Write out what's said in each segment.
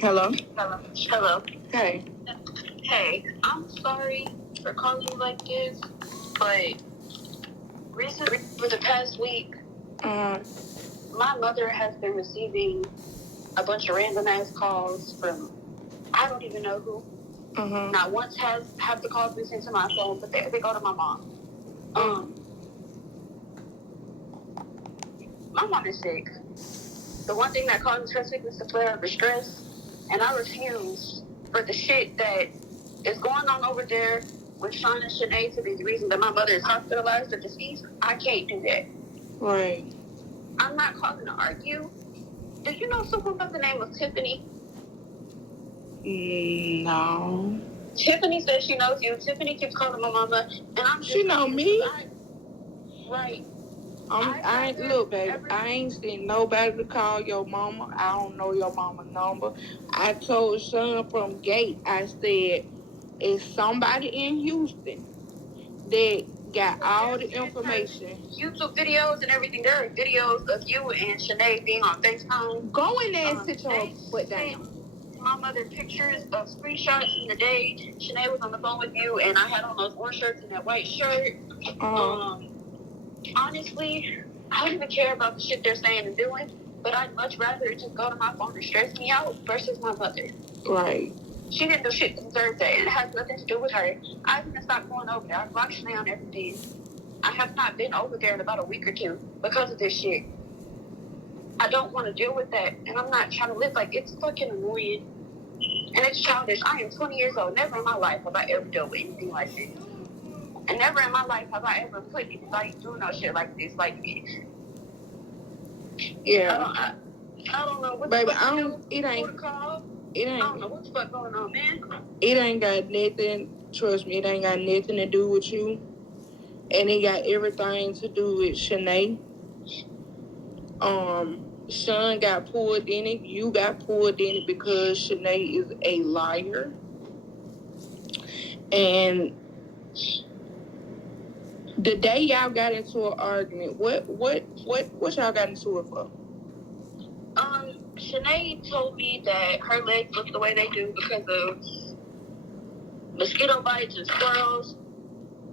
Hello? Hello. Hello. Hey. Hey, I'm sorry for calling you like this, but recently, for the past week, my mother has been receiving a bunch of random ass calls from I don't even know who. Not once have the calls been sent to my phone, but they go to my mom. My mom is sick. The one thing that causes her sickness is a flare of stress, and I refuse for the shit that is going on over there with Sean and Shanae to be the reason that my mother is hospitalized or deceased. I can't do that. Right. I'm not calling to argue. Do you know someone by the name of Tiffany? No. Tiffany says she knows you. Tiffany keeps calling my mama, and I'm just... She know me? Right. I ain't, look, baby, I ain't seen nobody to call your mama. I don't know your mama number. I told Sean from Gate, I said, it's somebody in Houston that got all the information. YouTube videos and everything. There are videos of you and Shanae being on FaceTime. Go in there and sit your foot down. My mother pictures of screenshots in the day Shanae was on the phone with you, and I had on those orange shirts and that white shirt. Honestly, I don't even care about the shit they're saying and doing, but I'd much rather it just go to my phone and stress me out versus my mother. Right. She didn't do shit to deserve that, and it has nothing to do with her. I even stopped going over there. I blocked Shanae on everything. I have not been over there in about a week or two because of this shit. I don't want to deal with that, and I'm not trying to live like it's fucking annoying. And it's childish. I am 20 years old. Never in my life have I ever dealt with anything like this. And never in my life have I ever put anybody through no shit like this. Like, yeah. I don't know what baby, the fuck I don't, it ain't. I don't know what the fuck going on, man. It ain't got nothing, trust me, it ain't got nothing to do with you. And it got everything to do with Shanae. Sean got pulled in it. You got pulled in it because Shanae is a liar. And the day y'all got into an argument, what y'all got into it for? Shanae told me that her legs look the way they do because of mosquito bites and squirrels.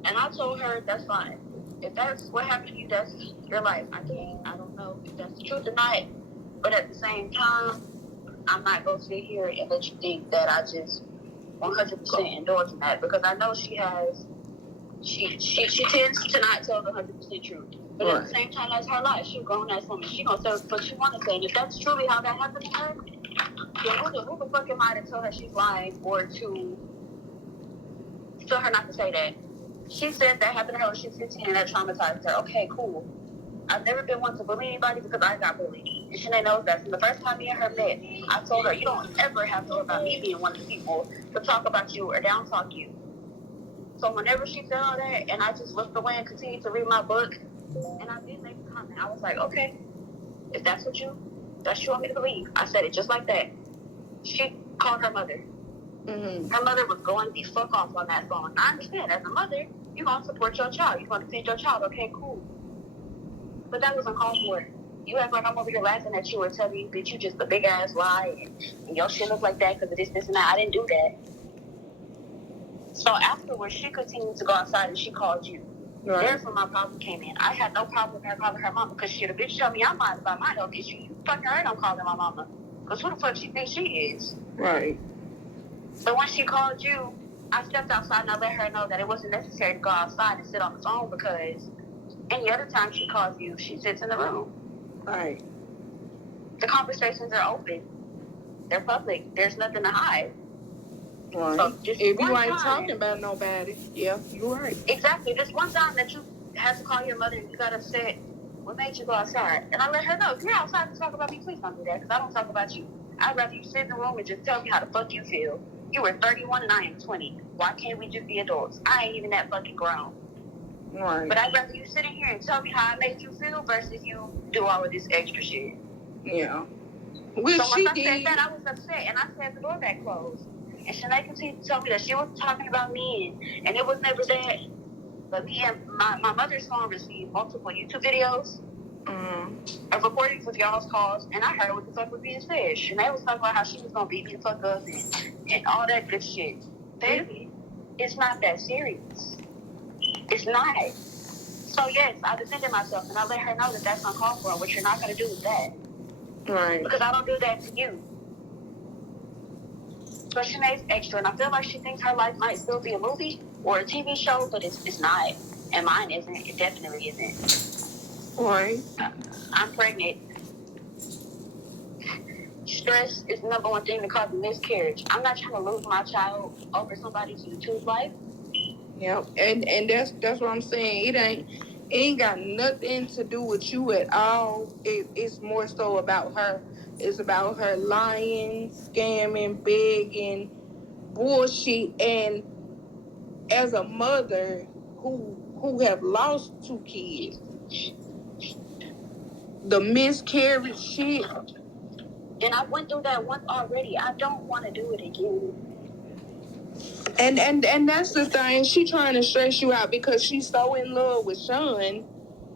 And I told her, that's fine. If that's what happened to you, that's your life. I don't know if that's the truth or not. But at the same time, I'm not going to sit here and let you think that I just 100% indulge in that. Because I know she tends to not tell the 100% truth. But at the same time, that's her life. She's grown as woman. She going to say what she want to say. And if that's truly how that happened to her, then who the fuck am I to tell her she's lying or to tell her not to say that? She said that happened to her when she was 15 and that traumatized her. Okay, cool. I've never been one to bully anybody because I got bullied. And Shanae knows that. From the first time me and her met, I told her, you don't ever have to worry about me being one of the people to talk about you or down talk you. So whenever she said all that, and I just looked away and continued to read my book, and I did make a comment. I was like, okay, if that's what you want me to believe. I said it just like that. She called her mother. Her mother was going the fuck off on that phone. I understand, as a mother, you're going to support your child. You're going to defend your child. Okay, cool. But that was uncalled for. You act like I'm over here laughing at you or telling you that you just a big ass lie and your shit look like that because of this, and that. I didn't do that. So afterwards, she continued to go outside and she called you. Right. There's when my problem came in. I had no problem with her calling her mama because shit, a bitch tell me I'm lying about my health issue. You fucking right, I'm calling my mama. Because who the fuck she thinks she is? Right. So when she called you, I stepped outside and I let her know that it wasn't necessary to go outside and sit on the phone because any other time she calls you, she sits in the room. Right. The conversations are open. They're public. There's nothing to hide. Right. So if you ain't talking about nobody, yeah, you're right. Exactly. This one time that you had to call your mother and you got upset, what made you go outside? And I let her know, if you're outside to talk about me, please don't do that because I don't talk about you. I'd rather you sit in the room and just tell me how the fuck you feel. You were 31 and I am 20. Why can't we just be adults? I ain't even that fucking grown. Right. But I'd rather you sit in here and tell me how I made you feel versus you do all of this extra shit. Yeah. Well, so once I said that, I was upset and I said the door back closed. And Shanae continued to tell me that she was talking about me and it was never that. But me and my mother's phone received multiple YouTube videos Of recordings of y'all's calls, and I heard what the fuck was being said. Shanae was talking about how she was gonna beat me the fuck up and all that good shit. Baby, it's not that serious. It's not. So yes, I defended myself and I let her know that that's uncalled for. What you're not gonna do is that. Right. Because I don't do that to you. But Shanae's extra, and I feel like she thinks her life might still be a movie or a TV show, but it's not. And mine isn't. It definitely isn't. Right. I'm pregnant. Stress is the number one thing that causes miscarriage. I'm not trying to lose my child over somebody's YouTube life. Yep. And that's what I'm saying. It ain't got nothing to do with you at all. It's more so about her. It's about her lying, scamming, begging, bullshit. And as a mother who have lost 2 kids, the miscarriage shit. And I went through that once already. I don't want to do it again. And that's the thing. She trying to stress you out because she's so in love with Sean.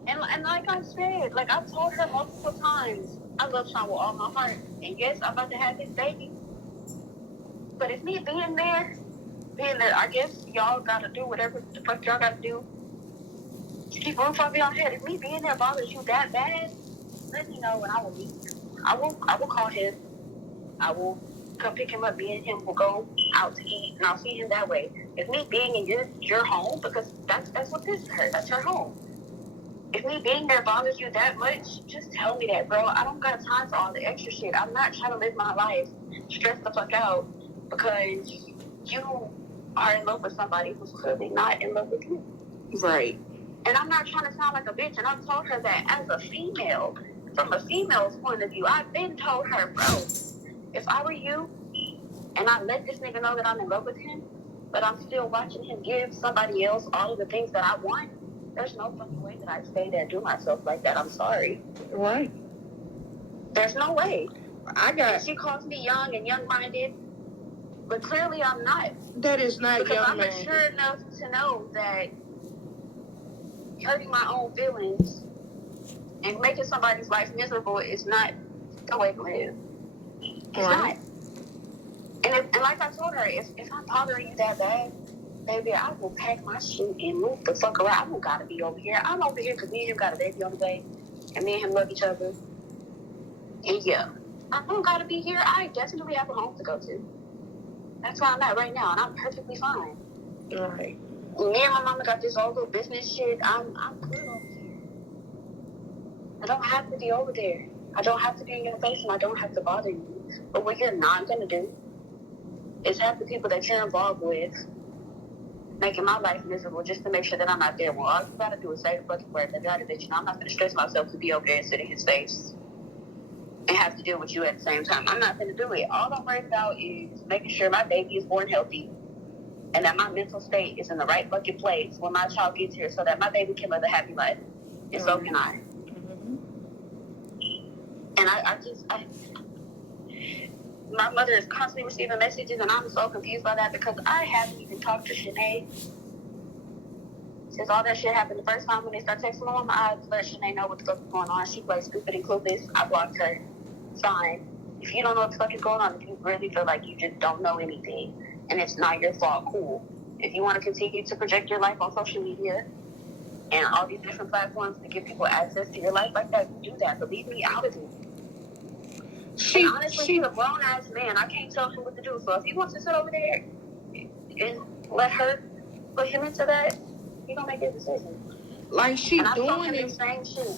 And like I said, like I've told her multiple times, I love Sean with all my heart. And yes, I'm about to have his baby. But if me being there, I guess y'all gotta do whatever the fuck y'all gotta do to keep roof over your head. If me being there bothers you that bad, let me know and I will leave. I will call him. I will come pick him up. Me and him will go out to eat, and I'll see him that way. If me being in your home, because that's what this is her. That's her home. If me being there bothers you that much, just tell me that, bro. I don't got time for all the extra shit. I'm not trying to live my life stressed the fuck out because you are in love with somebody who's clearly not in love with you. Right. And I'm not trying to sound like a bitch, and I've told her that as a female, from a female's point of view, I've been told her, bro, if I were you, and I let this nigga know that I'm in love with him, but I'm still watching him give somebody else all of the things that I want, there's no fucking way that I'd stay there and do myself like that. I'm sorry. Right. There's no way. And she calls me young and young-minded, but clearly I'm not. That is not because young, I'm man. mature enough to know that hurting my own feelings and making somebody's life miserable is not the way to live. It's not. And like I told her, if I'm bothering you that bad, baby, I will pack my shit and move the fuck around. I don't gotta be over here. I'm over here because me and him got a baby on the way, and me and him love each other. And yeah, I don't gotta be here. I definitely have a home to go to. That's where I'm at right now, and I'm perfectly fine. Right. Me and my mama got this whole little business shit. I'm good over here. I don't have to be over there. I don't have to be in your face, and I don't have to bother you. But what you're not gonna do is have the people that you're involved with making my life miserable just to make sure that I'm not there. Well, all you gotta do is say the fucking word. I gotta let you know I'm not gonna stress myself to be over there and sit in his face and have to deal with you at the same time. I'm not gonna do it. All I'm worried about is making sure my baby is born healthy and that my mental state is in the right fucking place when my child gets here so that my baby can live a happy life. And so can I. And I my mother is constantly receiving messages, and I'm so confused by that because I haven't even talked to Shanae since all that shit happened the first time when they started texting my mom. I let Shanae know what the fuck is going on. She plays stupid and clueless. I blocked her. Fine. If you don't know what the fuck is going on, if you really feel like you just don't know anything and it's not your fault, cool. If you want to continue to project your life on social media and all these different platforms to give people access to your life like that, you do that. But leave me out of it. And honestly, he's a grown-ass man. I can't tell him what to do. So if he wants to sit over there and let her put him into that, he gonna make his decision. Like, she doing it. Same shit.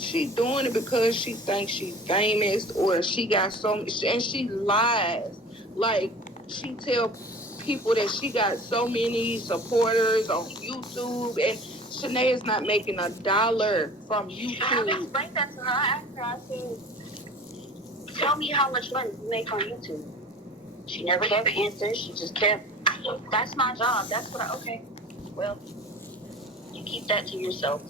She doing it because she thinks she's famous or she got and she lies. Like, she tell people that she got so many supporters on YouTube, and Shanae is not making $1 from YouTube. I explained that to her. I asked her, I said, tell me how much money you make on YouTube. She never gave an answer. She just kept, that's my job. That's what okay. Well, you keep that to yourself.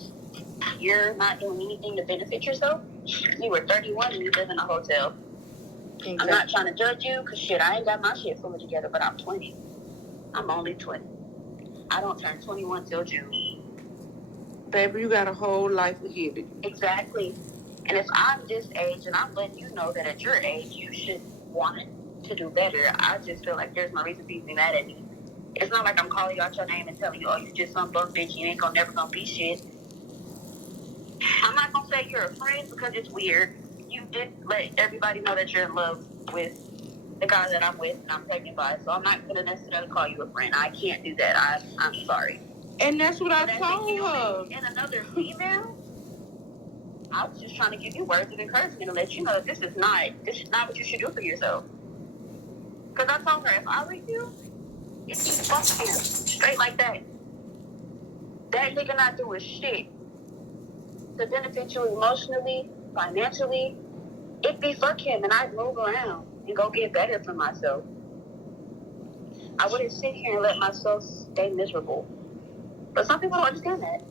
You're not doing anything to benefit yourself. You were 31 and you live in a hotel. Okay. I'm not trying to judge you because shit, I ain't got my shit fully together, but I'm 20. I'm only 20. I don't turn 21 till June. Baby, you got a whole life ahead of you. Exactly. And if I'm this age and I'm letting you know that at your age you should want to do better, I just feel like there's no reason for you to be mad at me. It's not like I'm calling you out your name and telling you, oh, you just some broke bitch, you ain't never gonna be shit. I'm not gonna say you're a friend because it's weird. You did let everybody know that you're in love with the guy that I'm with and I'm pregnant by, so I'm not gonna necessarily call you a friend. I can't do that. I'm sorry. And that's what I But told her. And another female, I was just trying to give you words of encouragement and let you know that this is not what you should do for yourself. Because I told her, if I were you, it'd be fuck him. Straight like that. That nigga not doing shit to benefit you emotionally, financially. It'd be fuck him, and I'd move around and go get better for myself. I wouldn't sit here and let myself stay miserable. But some people don't understand that.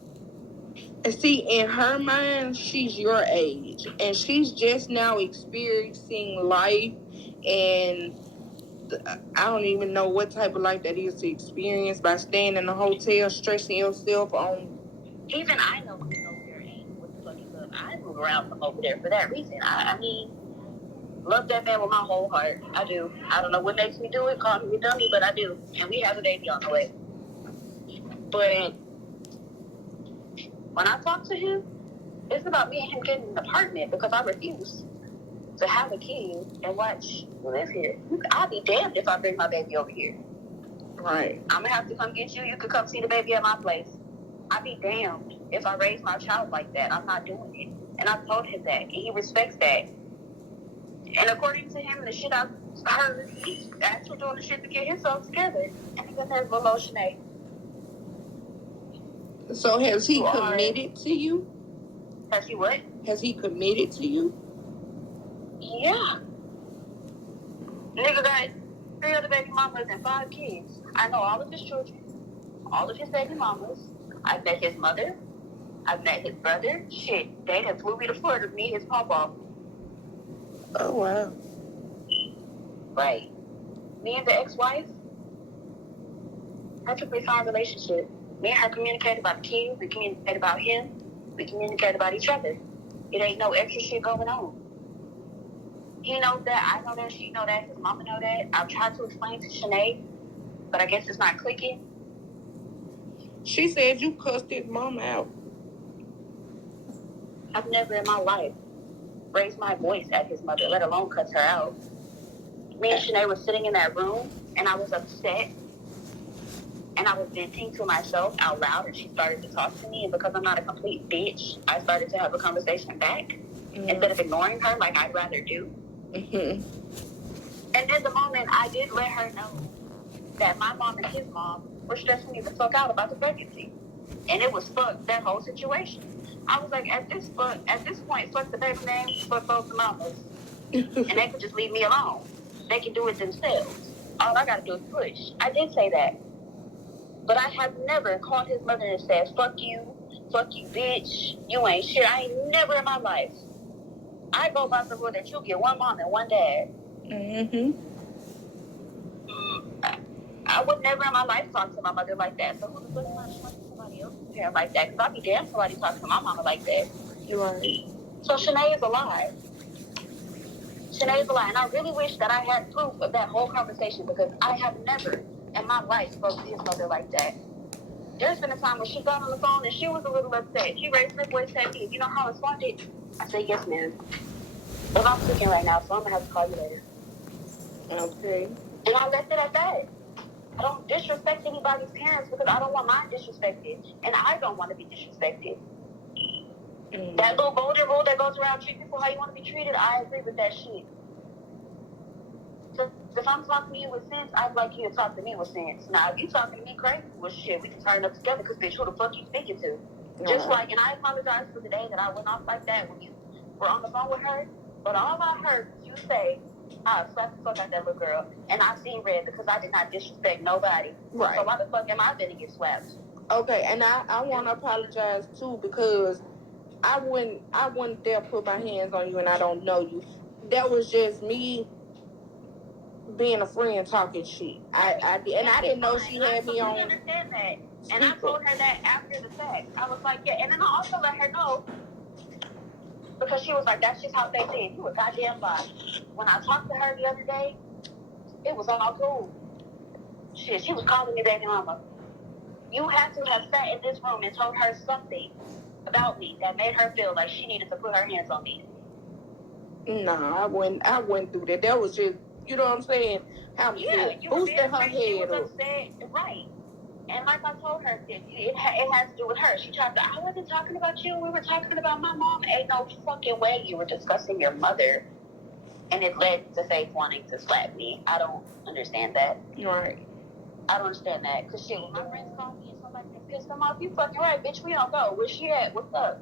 And see, in her mind, she's your age. And she's just now experiencing life. And I don't even know what type of life that is to experience by staying in a hotel, stressing yourself on. Even I know over there ain't what the fuck is up. I move around from over there for that reason. I mean, love that man with my whole heart. I do. I don't know what makes me do it, call me a dummy, but I do. And we have a baby on the way. But when I talk to him, it's about me and him getting an apartment because I refuse to have a kid and watch you live here. I'll be damned if I bring my baby over here. Right. I'm going to have to come get you. You could come see the baby at my place. I'd be damned if I raise my child like that. I'm not doing it. And I told him that. And he respects that. And according to him, the shit I've heard, he's actually doing the shit to get himself together. And he's in there with Motion. So has he committed to you? Has he what? Has he committed to you? Yeah. Nigga got 3 other baby mamas and 5 kids. I know all of his children, all of his baby mamas. I've met his mother. I've met his brother. Shit, they have flew me to Florida to meet his papa. Oh, wow. Right. Me and the ex-wife, perfectly fine relationship. Me and her communicate about the kids. We communicate about him. We communicate about each other. It ain't no extra shit going on. He knows that. I know that. She know that. His mama know that. I've tried to explain to Shanae, but I guess it's not clicking. She said you cussed his mom out. I've never in my life raised my voice at his mother, let alone cuss her out. Me and Shanae were sitting in that room, and I was upset, and I was venting to myself out loud, and she started to talk to me, and because I'm not a complete bitch, I started to have a conversation back instead of ignoring her like I'd rather do. And in the moment, I did let her know that my mom and his mom were stressing me the fuck out about the pregnancy. And it was fuck that whole situation. I was like, at this point, fuck the baby names, fuck both mamas. And they could just leave me alone. They can do it themselves. All I gotta do is push. I did say that. But I have never called his mother and said, fuck you, bitch, you ain't shit. I ain't never in my life. I go by the rule that you get one mom and one dad. I would never in my life talk to my mother like that. So who the fuck am I to talk to somebody else's parent like that? Because I'd be damn somebody talking to my mama like that. You're right. So Shanae is a lie. Shanae is a lie. And I really wish that I had proof of that whole conversation because I have never in my life spoke to his mother like that. There's been a time when she got on the phone and she was a little upset. She raised her voice at me. You know how I responded? I said, yes, ma'am. But I'm cooking right now, so I'm going to have to call you later. Okay. And I left it at that. I don't disrespect anybody's parents because I don't want mine disrespected. And I don't want to be disrespected. That little golden rule that goes around treat people how you want to be treated, I agree with that shit. So if I'm talking to you with sense, I'd like you to talk to me with sense. Now, if you talking to me crazy, well, shit, we can turn up together because, bitch, who the fuck you speaking to? Just like, and I apologize for the day that I went off like that when you were on the phone with her, but all I heard was you say, I slapped the fuck out that little girl, and I seen red because I did not disrespect nobody. Right. So why the fuck am I gonna get slapped? Okay, and I want to apologize too because I wouldn't dare put my hands on you and I don't know you. That was just me being a friend talking shit. I didn't know she had me on. I understand that. And I told her that after the fact. I was like, yeah. And then I also let her know, because she was like, that's just how they did. You a goddamn lie. When I talked to her the other day, it was all cool. Shit, she was calling me baby mama. You have to have sat in this room and told her something about me that made her feel like she needed to put her hands on me. No, I went through that. That was just, you know what I'm saying? How you boosting her head she was up. Upset, right. And like I told her, it has to do with her. She tried to, I wasn't talking about you. We were talking about my mom. Ain't no fucking way you were discussing your mother. And it led to Faith wanting to slap me. I don't understand that. Right. I don't understand that. Because shit, when my friends call me and somebody pissed them off, you fucking right, bitch, we don't go. Where she at? What's up?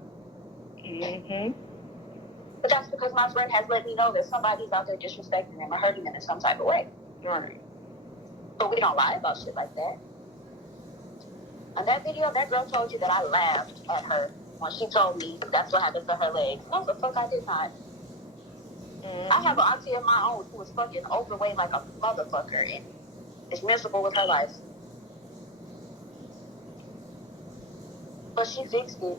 Mm-hmm. But that's because my friend has let me know that somebody's out there disrespecting them or hurting them in some type of way. Right. But we don't lie about shit like that. On that video, that girl told you that I laughed at her when she told me that's what happened to her legs. No, the fuck I did not. Mm-hmm. I have an auntie of my own who was fucking overweight like a motherfucker and is miserable with her life. But she fixed it.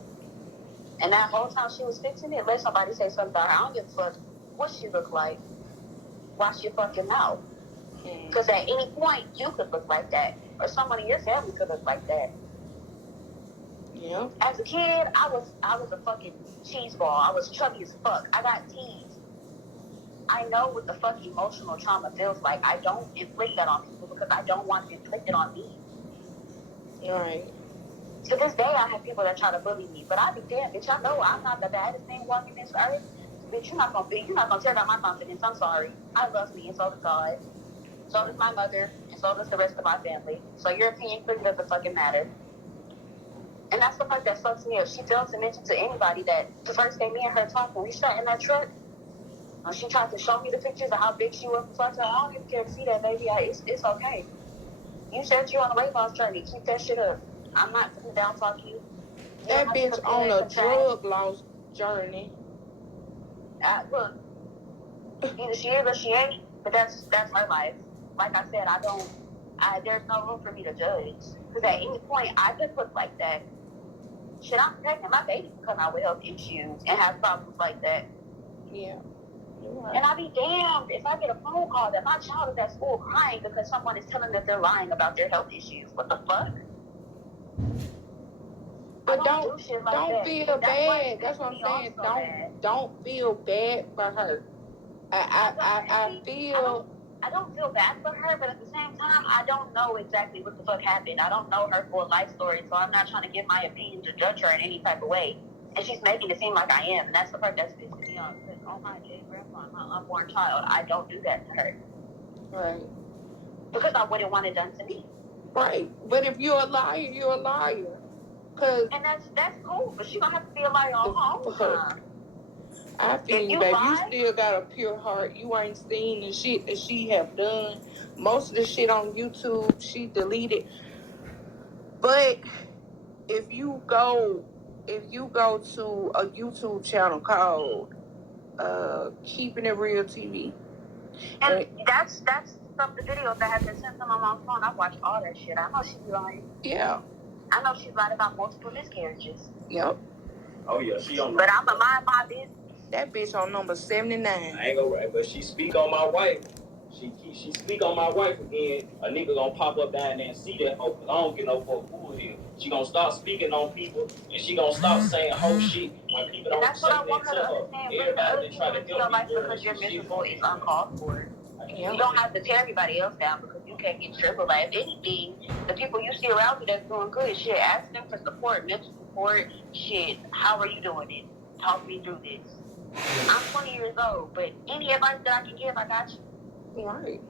And that whole time she was fixing it, let somebody say something about her. I don't give a fuck what she look like. Wash your fucking mouth. Because at any point, you could look like that. Or someone in your family could look like that. Yeah. As a kid, I was a fucking cheese ball. I was chubby as fuck. I got teased. I know what the fuck emotional trauma feels like. I don't inflict that on people because I don't want it inflicted on me. Right. To this day, I have people that try to bully me, but I be damned, bitch. I know I'm not the baddest thing walking this earth. Bitch, you're not gonna tear down my confidence. I'm sorry. I love me, and so does God. So does my mother, and so does the rest of my family. So your opinion clearly doesn't fucking matter. And that's the part that sucks me up. She failed to mention to anybody that the first day me and her talked when we sat in that truck, she tried to show me the pictures of how big she was. So I told her, I don't even care to see that, baby. It's okay. You said you're on a weight loss journey. Keep that shit up. I'm not sitting down talking to you. That bitch on a drug loss journey. Look, either she is or she ain't, but that's her life. Like I said, there's no room for me to judge. Because at any point, I could look like that. Shit, I'm pregnant. My baby can come out with health issues and have problems like that. Yeah. Right. And I'll be damned if I get a phone call that my child is at school crying because someone is telling that they're lying about their health issues. What the fuck? But don't feel bad. That's what I'm saying. Don't feel bad for her. I don't feel bad for her, but at the same time, I don't know exactly what the fuck happened. I don't know her full life story, so I'm not trying to give my opinion to judge her in any type of way. And she's making it seem like I am, and that's the part that's pissing me off. Because, oh my dear grandma, my unborn child, I don't do that to her. Right. Because I wouldn't want it done to me. Right. But if you're a liar, you're a liar. And that's cool, but she gonna have to be a liar on her own time. I feel you, baby. You still got a pure heart. You ain't seen the shit that she have done. Most of the shit on YouTube, she deleted. But if you go to a YouTube channel called Keeping It Real TV, and that's some of the videos that have been sent to my mom's phone. I've watched all that shit. I know she's lying. Yeah. I know she's lied about multiple miscarriages. Yep. Oh yeah, she on. But I'ma mind my business. That bitch on number 79. I ain't gonna right, but she speak on my wife. She speak on my wife again. A nigga gonna pop up down there and see that hoe. Cause I don't get no fuck fool here. She gonna start speaking on people, and she gonna start saying whole shit when people don't say that to her. Everybody that try to help me, because you're miserable is uncalled for. You don't have to tear everybody else down because you can't get triple life. If anything, the people you see around you that's doing good, shit, ask them for support, mental support. Shit, how are you doing it? Talk me through this. I'm 20 years old, but any advice that I can give, I got you. Right.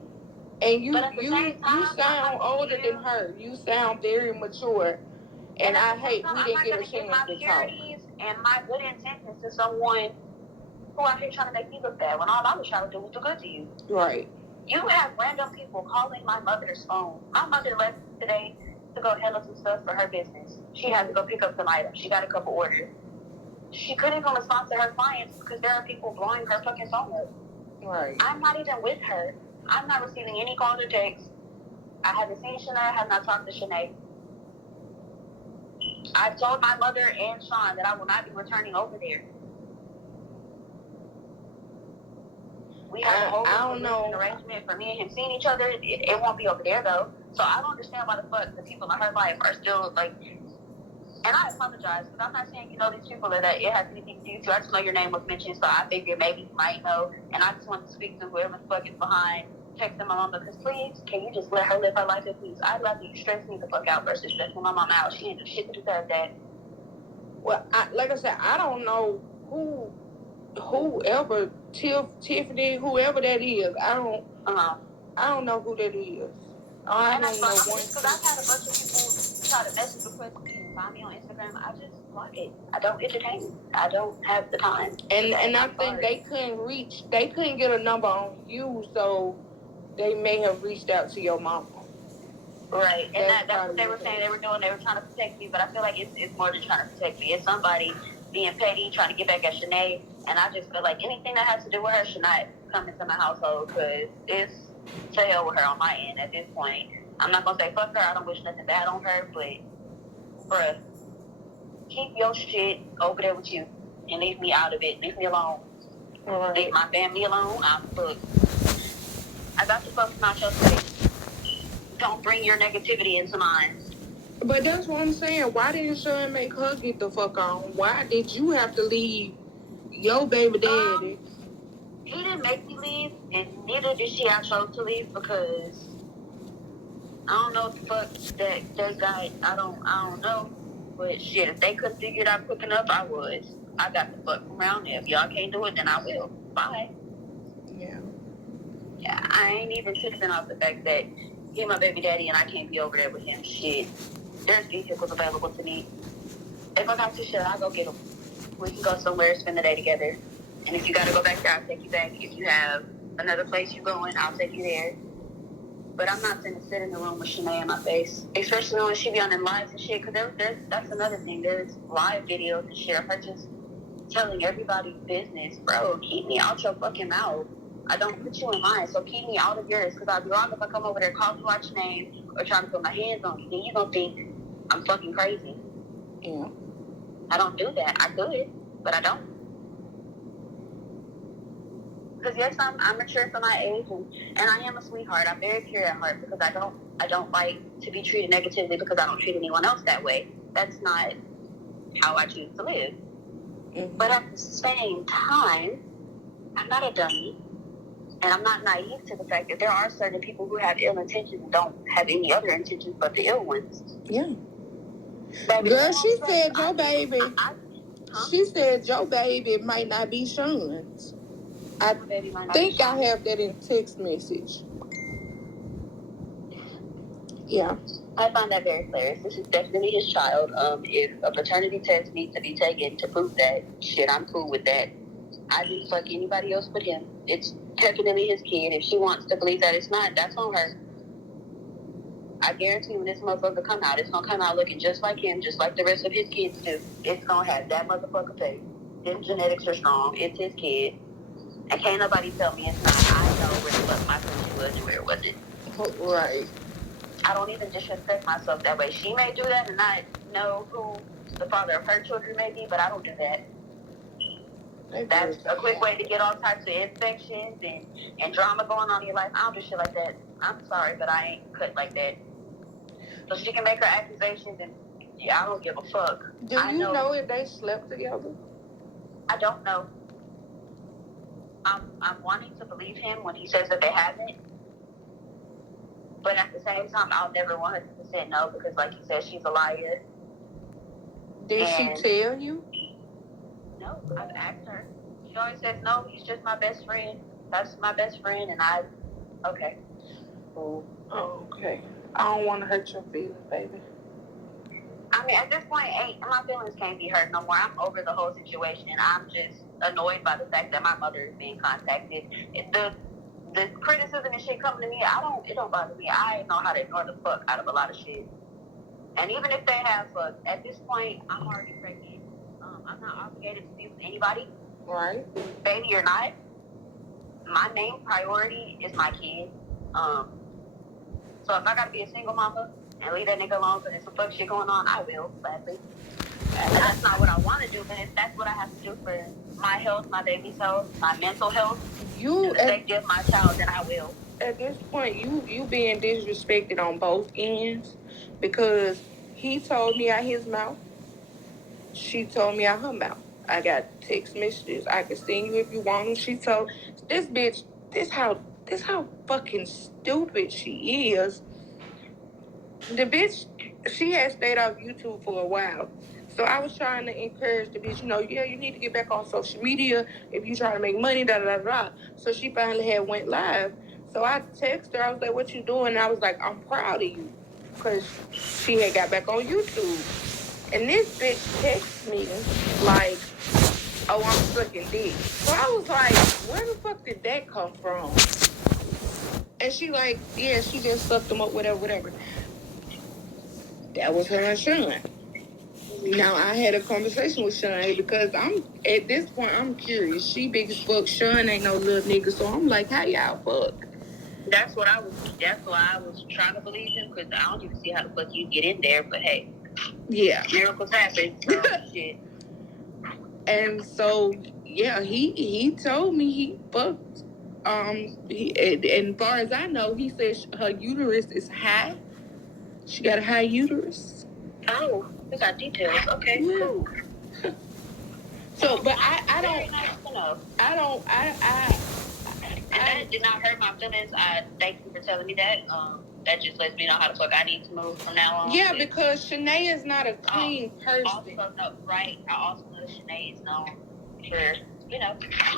And you sound older than her. You sound very mature. And I hate we didn't get a chance to talk. And my good intentions to someone who out here trying to make me look bad when all I was trying to do was do good to you. Right. You have random people calling my mother's phone. My mother left today to go handle some stuff for her business. She had to go pick up some items. She got a couple orders. She couldn't even respond to her clients because there are people blowing her fucking phone up. Right. I'm not even with her. I'm not receiving any calls or texts. I haven't seen Shanae. I have not talked to Shanae. I told my mother and Sean that I will not be returning over there. We have a whole arrangement for me and him seeing each other. It won't be over there though. So I don't understand why the fuck the people in her life are still like. And I apologize because I'm not saying you know these people that it has anything to do with you. I just know your name was mentioned, so I figured maybe you might know. And I just want to speak to whoever the fuck is behind texting my mama because please, can you just let her live her life in peace? I'd rather you stress me the fuck out versus stressing my mama out. She ain't do shit to deserve that. Well, like I said, I don't know whoever Tiffany, whoever that is. I don't know who that is. I and don't know one. Because I've had a bunch of people try to message request me and find me on Instagram. I just block it. I don't entertain it. I don't have the time. And I think they couldn't get a number on you, so they may have reached out to your mama. Right, and that's what they were saying they were doing. They were trying to protect me, but I feel like it's more than trying to protect me. It's somebody being petty, trying to get back at Shanae, and I just feel like anything that has to do with her should not come into my household because it's to hell with her on my end at this point. I'm not going to say fuck her. I don't wish nothing bad on her, but, bruh, keep your shit over there with you and leave me out of it. Leave me alone. Right. Leave my family alone. I got to focus on your space. Don't bring your negativity into mine. But that's what I'm saying. Why didn't Sean make her get the fuck on? Why did you have to leave your baby daddy? He didn't make me leave, and neither did she. I chose to leave because I don't know what the fuck that they got. I don't know. But shit, if they couldn't figure it out quick enough, I was. I got the fuck around there. If y'all can't do it, then I will. Bye. Yeah. Yeah, I ain't even tripping off the fact that he's my baby daddy and I can't be over there with him. Shit. There's vehicles available to me. If I got to shit, I'll go get them. We can go somewhere, spend the day together. And if you gotta go back there, I'll take you back. If you have another place you're going, I'll take you there. But I'm not gonna sit in the room with Shanae in my face. Especially when she be on them lives and shit. Because that's another thing. There's live videos and shit of her just telling everybody's business. Bro, keep me out your fucking mouth. I don't put you in mine, so keep me out of yours. Because I'd be wrong if I come over there, call you out your name, or try to put my hands on you. Then you gonna think I'm fucking crazy. Yeah. I don't do that. I could, but I don't. Because yes, I'm mature for my age, and I am a sweetheart. I'm very pure at heart because I don't like to be treated negatively because I don't treat anyone else that way. That's not how I choose to live. Mm-hmm. But at the same time, I'm not a dummy. And I'm not naive to the fact that there are certain people who have ill intentions and don't have any other intentions but the ill ones. Yeah. Baby, girl, she said your baby. She said your baby might not be Sean's. I think I have that in text message. Yeah. I find that very hilarious. This is definitely his child. If a paternity test needs to be taken to prove that, shit, I'm cool with that. I didn't fuck anybody else but him. It's definitely his kid. If she wants to believe that it's not, that's on her. I guarantee when this motherfucker come out, it's gonna come out looking just like him, just like the rest of his kids do. It's gonna have that motherfucker face. His genetics are strong. It's his kid. And can't nobody tell me it's not. I know where the fuck my coochie was and where it wasn't. Right. I don't even disrespect myself that way. She may do that and not know who the father of her children may be, but I don't do that. That's a quick way to get all types of infections and drama going on in your life. I don't do shit like that. I'm sorry, but I ain't cut like that. So she can make her accusations and yeah, I don't give a fuck. Do you know if they slept together? I don't know. I'm wanting to believe him when he says that they haven't. But at the same time, I'll never 100% know because, like you said, she's a liar. Did she tell you? No, I've asked her. She always says, no, he's just my best friend. That's my best friend, and okay. Oh, okay. I don't want to hurt your feelings, baby. I mean, at this point, my feelings can't be hurt no more. I'm over the whole situation, and I'm just annoyed by the fact that my mother is being contacted. The criticism and shit coming to me, it don't bother me. I know how to ignore the fuck out of a lot of shit. And even if they have fuck, at this point, I'm already pregnant. I'm not obligated to be with anybody. Right. Baby or not. My main priority is my kid. So if I gotta be a single mama and leave that nigga alone because there's some fuck shit going on, I will, gladly. And that's not what I want to do, but if that's what I have to do for my health, my baby's health, my mental health, and the safety of my child, then I will. At this point, you being disrespected on both ends, because he told me out his mouth, she told me out her mouth. I got text messages. I can send you if you want them. She told this bitch, this how fucking stupid she is. The bitch, she had stayed off YouTube for a while. So I was trying to encourage the bitch, you need to get back on social media if you trying to make money, da-da-da-da. So she finally had went live. So I texted her. I was like, what you doing? And I was like, I'm proud of you. Because she had got back on YouTube. And this bitch texted me like, oh, I'm sucking dick. So I was like, where the fuck did that come from? And she like, yeah, she just sucked them up, whatever. That was her and Sean. Now, I had a conversation with Sean because at this point, I'm curious. She big as fuck. Sean ain't no little nigga. So I'm like, how y'all fuck? That's why I was trying to believe him, because I don't even see how the fuck you get in there, but hey. Yeah. Miracles happen. So, shit. And so, yeah, he told me he fucked. And as far as I know, he said her uterus is high. She got a high uterus. Oh, we got details. Okay, yeah. Cool. So, but I don't. Very nice to know. That did not hurt my feelings. I thank you for telling me that. That just lets me know how the fuck I need to move from now on. Yeah, because Shanae is not a clean person. Also, no, right. I also know Shanae is known for,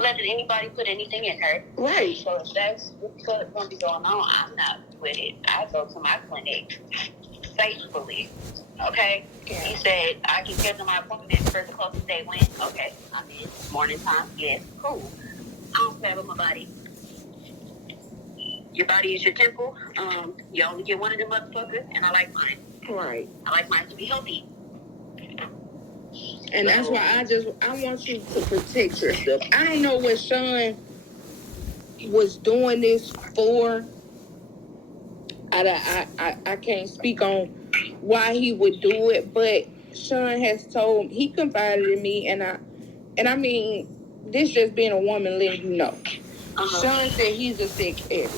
letting anybody put anything in her. Right. So if that's what's going to be going on, I'm not with it. I go to my clinic faithfully. Okay? Yeah. He said I can schedule my appointment for the closest day when. Okay. I'm in. Morning time. Yes. Cool. I don't care about my body. Your body is your temple. You only get one of them motherfuckers, and I like mine. Right. I like mine to be healthy. And that's why I want you to protect yourself. I don't know what Sean was doing this for. I can't speak on why he would do it, but Sean has told, he confided in me, and I mean, this just being a woman letting you know. Uh-huh. Sean said he's a sex addict.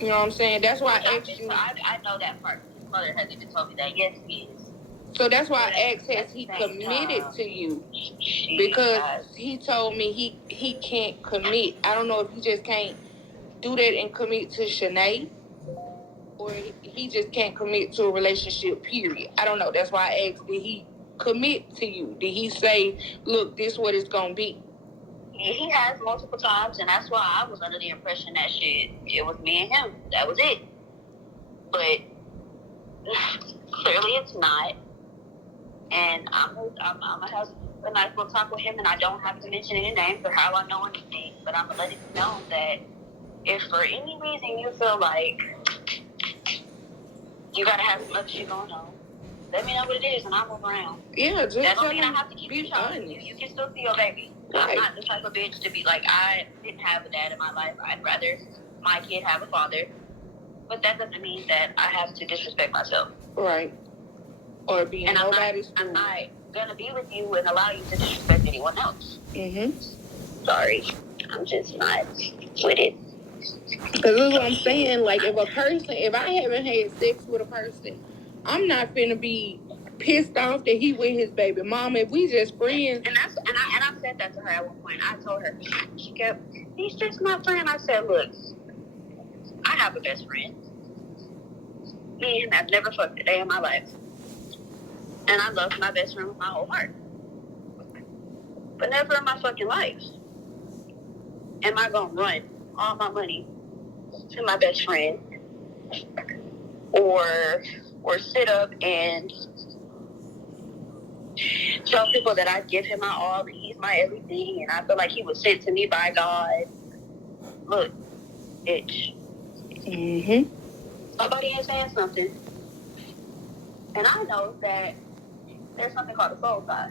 You know what I'm saying? That's why I asked you. I know that part. His mother hasn't even told me that. Yes, he is. So that's why I asked, has he committed to you? Because he told me he can't commit. I don't know if he just can't do that and commit to Shanae, or he just can't commit to a relationship, period. I don't know. That's why I asked, did he commit to you? Did he say, look, this is what it's going to be? He has multiple times, and that's why I was under the impression that it was me and him. That was it. But clearly it's not. And I'm gonna have a nice little talk with him, and I don't have to mention any names or how I know anything. But I'm gonna let him know that if for any reason you feel like you gotta have some other shit going on, let me know what it is, and I'll move around. Yeah, just that don't mean I have to keep you child. You can still see your baby. Right. I'm not the type of bitch to be like, I didn't have a dad in my life. I'd rather my kid have a father. But that doesn't mean that I have to disrespect myself. Right. Or be in nobody's I'm not gonna be with you and allow you to disrespect anyone else. Mm-hmm. Sorry. I'm just not with it. Because that's what I'm saying. Like, if I haven't had sex with a person, I'm not finna be pissed off that he with his baby mama. If we just friends. And I said that to her at one point. I told her, she kept, he's just my friend. I said, look, I have a best friend. Me and him have never fucked a day in my life. And I love my best friend with my whole heart. But never in my fucking life am I gonna run all my money to my best friend or sit up and tell people that I give him my all and he's my everything and I feel like he was sent to me by God. Look, bitch. Mm-hmm. Somebody ain't saying something. And I know that there's something called a soul tie.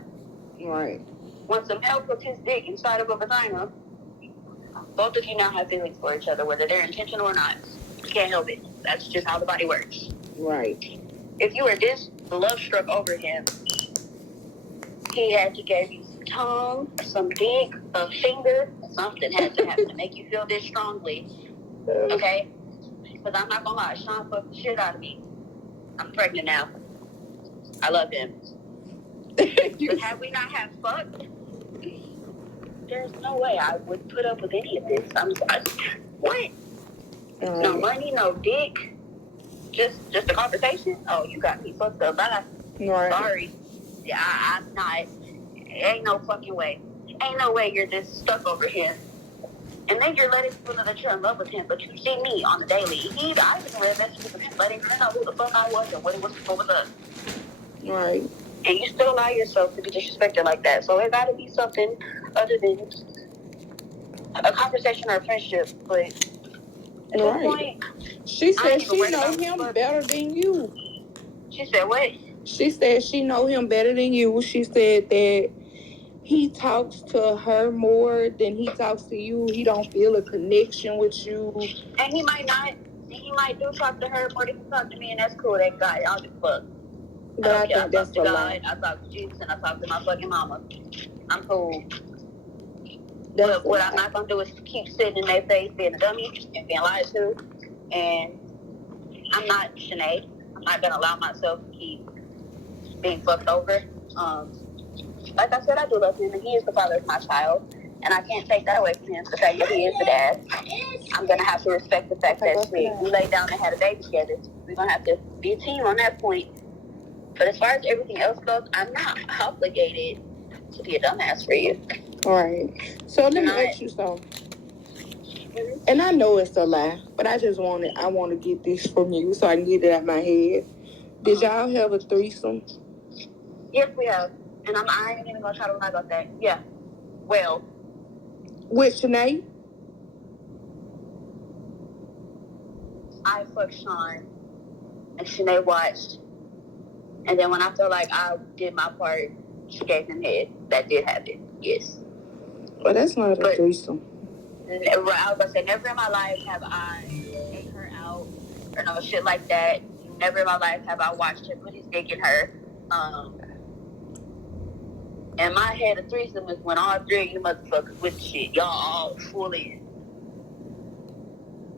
Right. When some hell puts his dick inside of a vagina, both of you now have feelings for each other, whether they're intentional or not. You can't help it. That's just how the body works. Right. if you were this love struck over him, he had to give you some tongue, some dick, a finger, something had to happen to make you feel this strongly. Okay? Because I'm not gonna lie, Sean fucked the shit out of me. I'm pregnant now. I love him. But had we not had fucked, there's no way I would put up with any of this. What? No money, no dick. Just a conversation? Oh, you got me fucked up. Bye. Right. Sorry. Yeah, I'm not. Ain't no fucking way. Ain't no way you're just stuck over here. And then you're letting people know that you're in love with him, but you see me on the daily. I even read messages with him letting her know who the fuck I was and what was us. Right. And you still allow yourself to be disrespected like that. So it gotta be something other than a conversation or a friendship. But at this point, she said she know him better than you. She said what? She said she know him better than you. She said that he talks to her more than he talks to you. He don't feel a connection with you. And he might not. He might do talk to her more than he talk to me, and that's cool. That guy, I'll just fuck. But I think that's a lie. I talk to Jesus and I talk to my fucking mama. I'm cool. That's but what I'm not gonna do is keep sitting in their face being a dummy and being lied to. And I'm not Shanae. I'm not gonna allow myself to keep being fucked over. Like I said, I do love him, and he is the father of my child, and I can't take that away from him. The fact that he is the dad, I'm gonna have to respect the fact that we laid down and had a baby together. We're gonna have to be a team on that point. But as far as everything else goes, I'm not obligated to be a dumbass for you. All right. So let me ask you something. And I know it's a lie, but I want to get this from you so I can get it out of my head. Did y'all have a threesome? Yes, we have. And I ain't even gonna try to lie about that. Yeah. Well. With Shanae? I fucked Sean, and Shanae watched. And then when I felt like I did my part, she gave him head. That did happen. Yes. Well, that's not a threesome. I was about to say, never in my life have I ate her out or no shit like that. Never in my life have I watched him put his dick in her. In my head, a threesome is when all three of you motherfuckers with shit. Y'all all full in.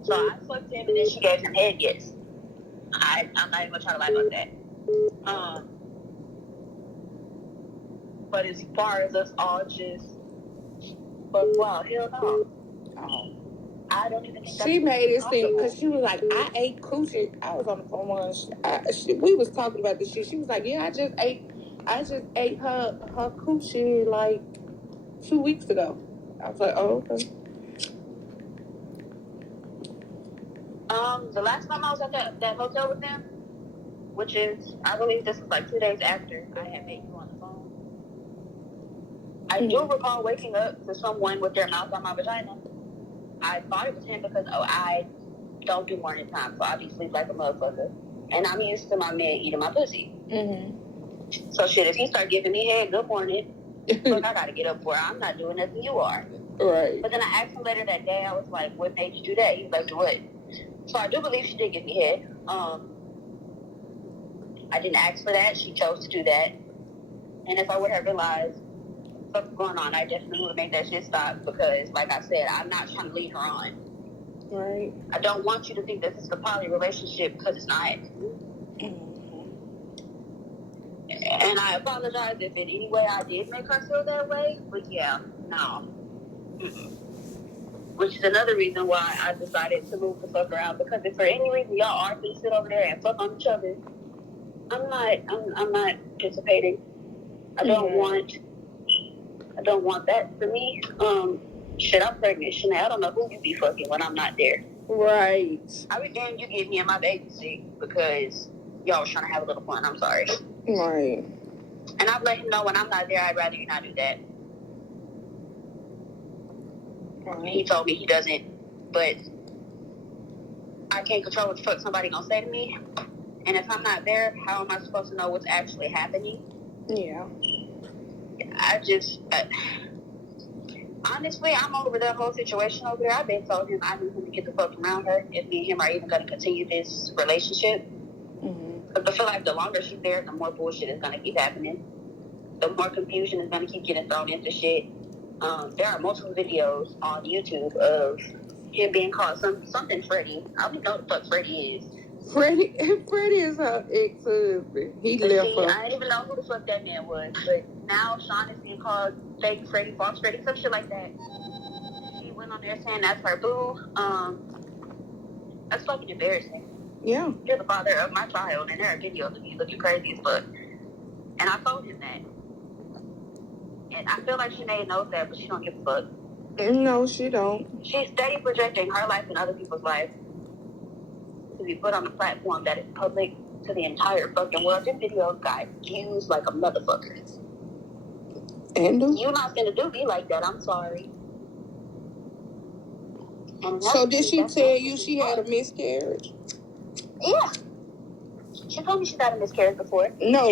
So I fucked him and then she gave him head, yes. I'm not even gonna try to lie about that. But as far as us all just fuck, wow, hell no. I don't even think she made it seem, because she was like, I ate coochie. I was on the phone once. We was talking about this shit. She was like, yeah, I just ate her coochie like 2 weeks ago. I was like, oh, okay. The last time I was at that hotel with them, which is, I believe this was like 2 days after I had met you on the phone. I do recall waking up to someone with their mouth on my vagina. I thought it was him because, I don't do morning time, so I be sleep like a motherfucker. And I'm used to my man eating my pussy. Mm-hmm. So shit, if he start giving me head, good morning. Look, I gotta get up for it. I'm not doing nothing, you are. Right. But then I asked him later that day, I was like, what made you do that? He was like, what? So I do believe she did give me head. I didn't ask for that. She chose to do that. And if I would have realized what's going on, I definitely would have made that shit stop because, like I said, I'm not trying to lead her on. Right. I don't want you to think that this is a poly relationship because it's not. And I apologize if in any way I did make her feel that way, but yeah, no. Which is another reason why I decided to move the fuck around, because if for any reason y'all are going to sit over there and fuck on each other, I'm not participating. I don't want that for me. Shit, I'm pregnant. Shanae, I don't know who you be fucking when I'm not there. Right. I be damn you get me and my baby sick because y'all was trying to have a little fun. I'm sorry. Right. And I've let him know when I'm not there, I'd rather you not do that. Right. He told me he doesn't, but I can't control what the fuck somebody gonna say to me. And if I'm not there, how am I supposed to know what's actually happening? Yeah. Honestly, I'm over that whole situation over there. I've been told him I need him to get the fuck around her if me and him are even going to continue this relationship. But I feel like the longer she's there, the more bullshit is gonna keep happening. The more confusion is gonna keep getting thrown into shit. There are multiple videos on YouTube of him being called something Freddie. I don't know what the fuck Freddie is. Freddie is her ex-husband. He left her. I didn't even know who the fuck that man was. But now Sean is being called fake Freddie, false Freddie, some shit like that. She went on there saying that's her boo. That's fucking embarrassing. Yeah. You're the father of my child, and there are videos of you looking crazy as fuck. And I told him that. And I feel like Sinead knows that, but she don't give a fuck. No, she don't. She's steady projecting her life and other people's life to be put on a platform that is public to the entire fucking world. This video got views like a motherfucker. And you're not gonna do me like that. I'm sorry. So did she tell you she had a miscarriage? Yeah. She told me she had a miscarriage before. No.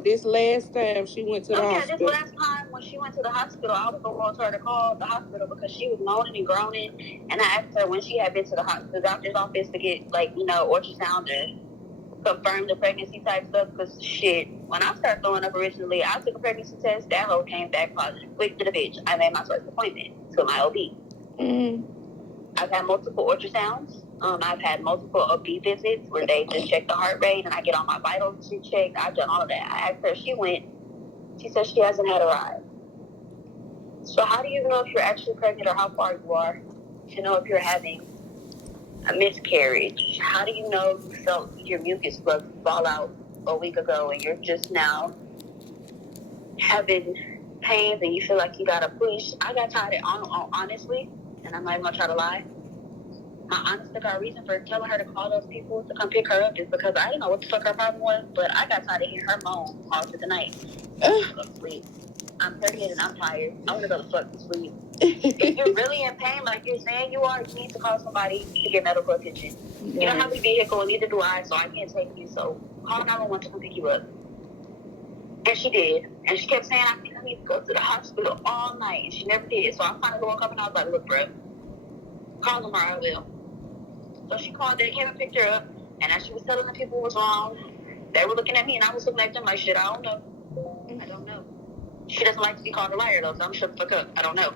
This last time she went to the hospital. This last time when she went to the hospital, I was going to her to call the hospital because she was moaning and groaning. And I asked her when she had been to the doctor's office to get, ultrasound and confirm the pregnancy type stuff. Because, when I started throwing up originally, I took a pregnancy test. That whole came back positive. Quick to the bitch. I made my first appointment to my OB. I've had multiple ultrasounds. I've had multiple OB visits where they just check the heart rate and I get all my vitals checked. I've done all of that. I asked her, she said she hasn't had a ride. So how do you know if you're actually pregnant or how far you are to know if you're having a miscarriage? How do you know you felt your mucus plug fall out a week ago and you're just now having pains and you feel like you gotta push? I got tired of honestly, and I'm not even gonna try to lie. My honest to God reason for telling her to call those people to come pick her up is because I didn't know what the fuck her problem was, but I got tired of hearing her moan all through the night. I go to sleep. I'm pregnant and I'm tired. I want to go to fuck to sleep. If you're really in pain like you're saying you are, you need to call somebody to get medical attention. You don't have a vehicle, neither do I, so I can't take you. So call 911 to come pick you up. And she did. And she kept saying, I think I need to go to the hospital all night. And she never did. So I finally woke up and I was like, look, bro, call tomorrow, I will. So she called, they came and picked her up, and as she was telling the people what was wrong, they were looking at me, and I was looking at them like, shit, I don't know. She doesn't like to be called a liar, though, so I'm shut the fuck up. I don't know.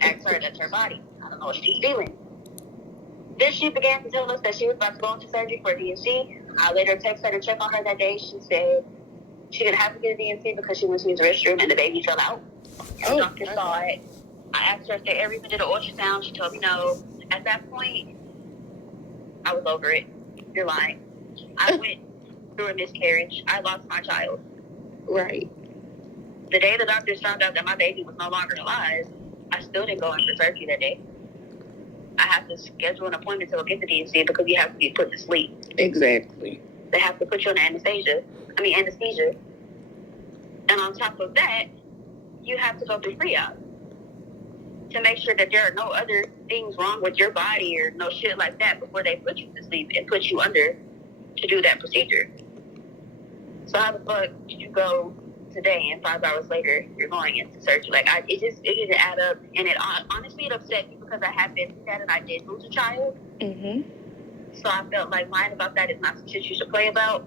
Ask her, that's her body. I don't know what she's feeling. Then she began to tell us that she was about to go into surgery for DNC. I later texted her to check on her that day. She said she didn't have to get a DNC because she went to use the restroom, and the baby fell out. The doctor saw it. I asked her if they ever even did an ultrasound. She told me no. At that point, I was over it. You're lying. I went through a miscarriage. I lost my child. Right. The day the doctors found out that my baby was no longer alive, I still didn't go in for surgery that day. I have to schedule an appointment to go get the DNC because you have to be put to sleep. Exactly. They have to put you on anesthesia. And on top of that, you have to go through triage to make sure that there are no other things wrong with your body or no shit like that before they put you to sleep and put you under to do that procedure. So how the fuck did you go today and 5 hours later you're going into surgery? It didn't add up, and it honestly it upset me because I have been through that and I did lose a child. So I felt like lying about that is not some shit you should play about.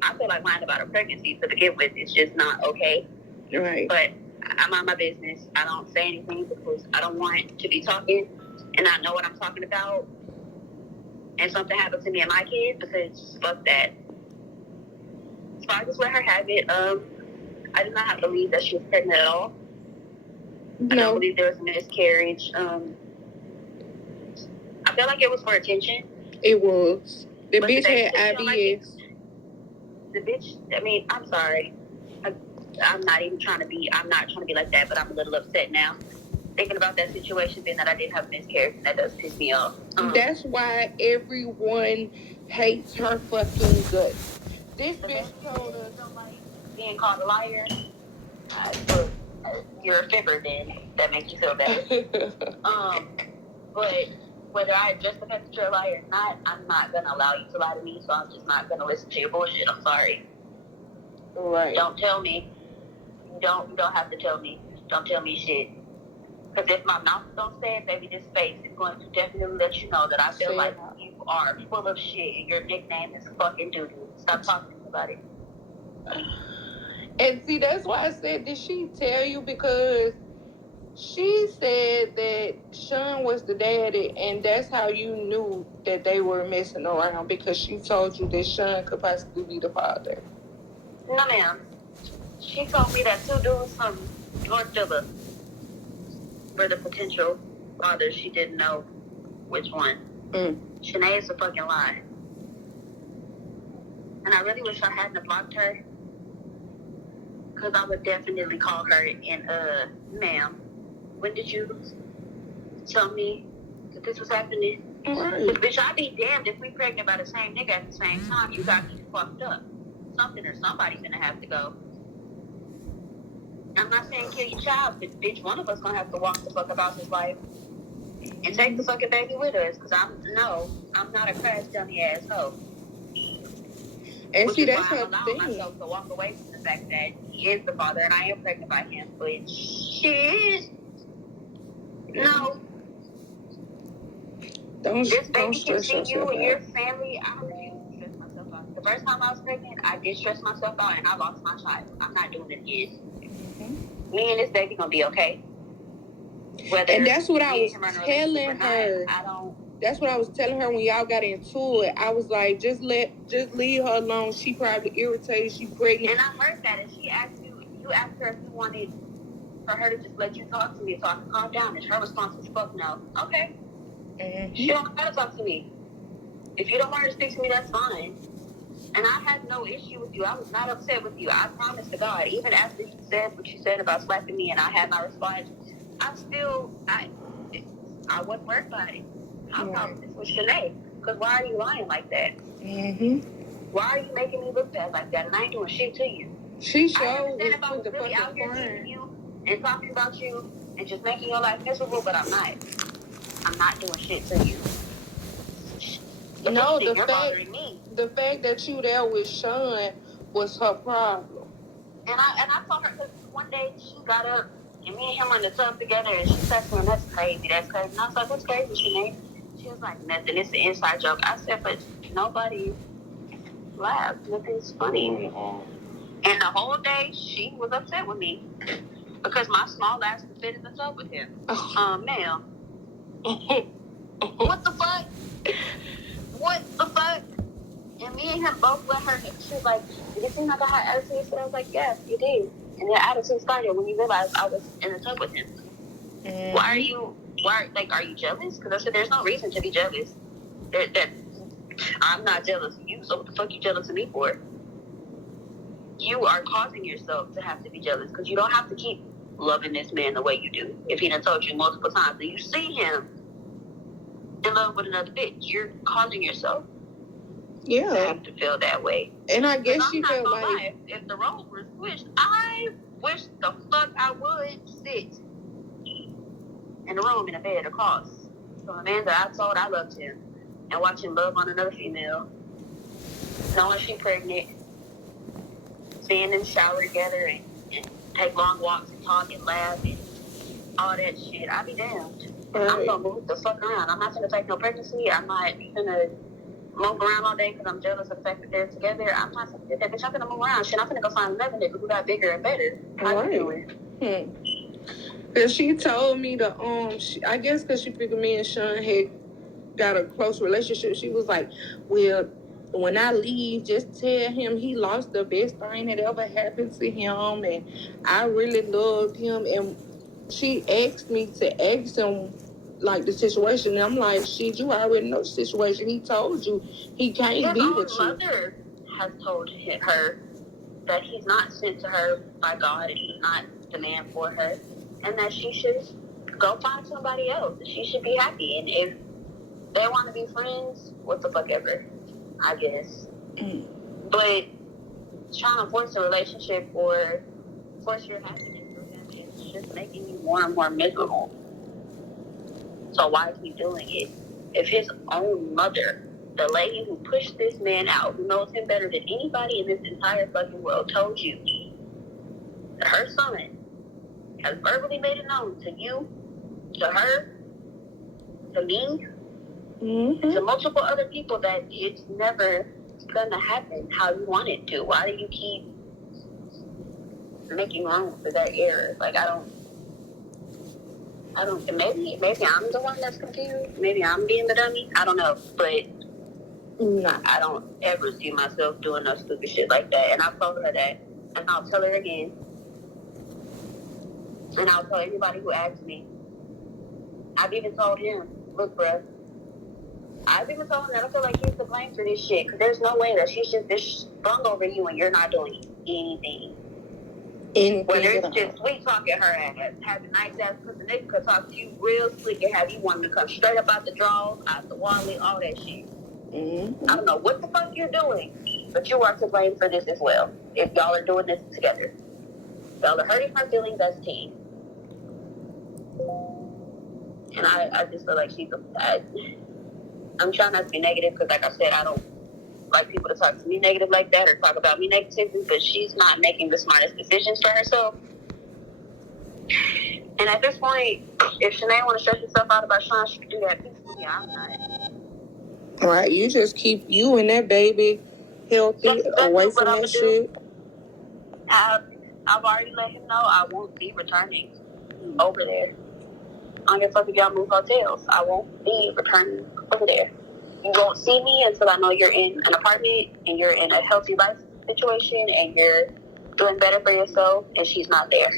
I feel like lying about a pregnancy to begin with is just not okay. Right. But I'm on my business. I don't say anything because I don't want to be talking and not know what I'm talking about. And something happened to me and my kids because fuck that. So I just let her have it. I did not believe that she was pregnant at all. No. I don't believe there was a miscarriage. I feel like it was for attention. It was. The bitch had IBS. The bitch, I'm sorry. I'm not trying to be like that, but I'm a little upset now. Thinking about that situation, being that I did have a miscarriage, and that does piss me off. That's why everyone hates her fucking guts. This bitch told us being called a liar. You're a fibber then. That makes you feel better. But whether I address the fact that you're a liar or not, I'm not going to allow you to lie to me, so I'm just not going to listen to your bullshit. I'm sorry. Right. Don't tell me. You don't have to tell me. Don't tell me shit. Because if my mouth don't say it, baby, this face is going to definitely let you know that I feel like you are full of shit and your nickname is fucking doo-doo. Stop talking about it. And see, that's why I said, did she tell you? Because she said that Sean was the daddy, and that's how you knew that they were messing around, because she told you that Sean could possibly be the father. No, ma'am. She told me that two dudes from North Villa were the potential fathers. She didn't know which one. Shanae is a fucking lie. And I really wish I hadn't blocked her, because I would definitely call her and, ma'am, when did you tell me that this was happening? Right. Bitch, I'd be damned if we pregnant by the same nigga at the same time. You got me fucked up. Something or somebody's gonna have to go. I'm not saying kill your child, but bitch, one of us gonna have to walk the fuck about this life and take the fucking baby with us. Because I'm not a crash dummy asshole. And Which see, is that's why her I'm allowing thing. myself to walk away from the fact that he is the father and I am pregnant by him. But shit, no. This baby can see you and your family. I refuse to stress myself out. The first time I was pregnant, I did stress myself out and I lost my child. I'm not doing it again. Mm-hmm. Me and this baby gonna be okay. And that's what I was telling her. That's what I was telling her when y'all got into it. I was like, just leave her alone. She probably irritated. She pregnant. And I heard that. And she asked you asked her if you wanted for her to just let you talk to me so I can calm down. And her response was, fuck no. Okay. Mm-hmm. She don't gotta talk to me. If you don't want her to speak to me, that's fine. And I had no issue with you. I was not upset with you. I promise to God. Even after you said what you said about slapping me and I had my response, I wasn't worried about it. I thought this was Shanae. Because why are you lying like that? Mm-hmm. Why are you making me look bad like that? And I ain't doing shit to you. She showed I understand if I was really out here meeting you and talking about you and just making your life miserable, but I'm not. I'm not doing shit to you. No, the fact that you there with Sean was her problem. And I told her, because one day she got up and me and him were in the tub together and she said to him, that's crazy. And I was like, what's crazy, Shanae? She was like, nothing, it's an inside joke. I said, but nobody laughed. Nothing's funny. And the whole day she was upset with me because my small ass was fit in the tub with him. Ma'am. What the fuck? What the fuck? And me and him both let her, she was like, did it seem like I had attitude? So I was like, yes, you did. And the attitude started when you realized I was in the tub with him. Mm-hmm. Are you jealous? Because I said, there's no reason to be jealous. I'm not jealous of you, so what the fuck you jealous of me for? You are causing yourself to have to be jealous because you don't have to keep loving this man the way you do. If he done told you multiple times and you see him in love with another bitch, you're causing yourself to have to feel that way. And I guess she felt like... lie. If the roles were switched, I wish the fuck I would sit in a room in a bed across from a man that I told I loved him and watch him love on another female, knowing she's pregnant, seeing them shower together and take long walks and talk and laugh and all that shit. I'll be damned. Right. I'm gonna move the fuck around. I'm not gonna take no pregnancy. I'm not gonna move around all day because I'm jealous of the fact that they're together. I'm not gonna do that, bitch. I'm gonna move around. Shit, I'm gonna go find another nigga who got bigger and better. How you doing? Cause she told me I guess because she figured me and Sean had got a close relationship. She was like, well, when I leave, just tell him he lost the best thing that ever happened to him, and I really loved him. And she asked me to ask him like the situation, and I'm like, shit, you already know the situation. He told you he can't be with you. His mother has told her that he's not sent to her by God and he's not the man for her, and that she should go find somebody else. She should be happy, and if they want to be friends, what the fuck ever, I guess. But trying to force a relationship or force your happiness through him is just making you more and more miserable. So why is he doing it? If his own mother, the lady who pushed this man out, who knows him better than anybody in this entire fucking world, told you that her son has verbally made it known to you, to her, to me, to multiple other people that it's never gonna happen how you want it to. Why do you keep making room for that error? Like, I don't. Maybe I'm the one that's confused. Maybe I'm being the dummy. I don't know, but I don't ever see myself doing no stupid shit like that. And I've told her that, and I'll tell her again, and I'll tell anybody who asks me. I've even told him, look, bruh. I've even told him that I feel like he's to blame for this shit, because there's no way that she's just this sprung over you and you're not doing anything. Whether it's just sweet talking her ass, having nice ass, because the nigga could talk to you real slick and have you wanting to come straight up out the draw, out the wallet, all that shit. I don't know what the fuck you're doing, but you are to blame for this as well. If y'all are doing this together, y'all are hurting her feelings as a team. And I just feel like she's I'm trying not to be negative, because like I said, I don't like people to talk to me negative like that or talk about me negatively, but she's not making the smartest decisions for herself. And at this point, if Shanae want to stress herself out about Sean, she can do that peacefully. I'm not. Right, you just keep you and that baby healthy, away from that shit. I've already let him know I won't be returning over there. I don't give a fuck if y'all move hotels. I won't be returning over there. You won't see me until I know you're in an apartment and you're in a healthy life situation and you're doing better for yourself, and she's not there.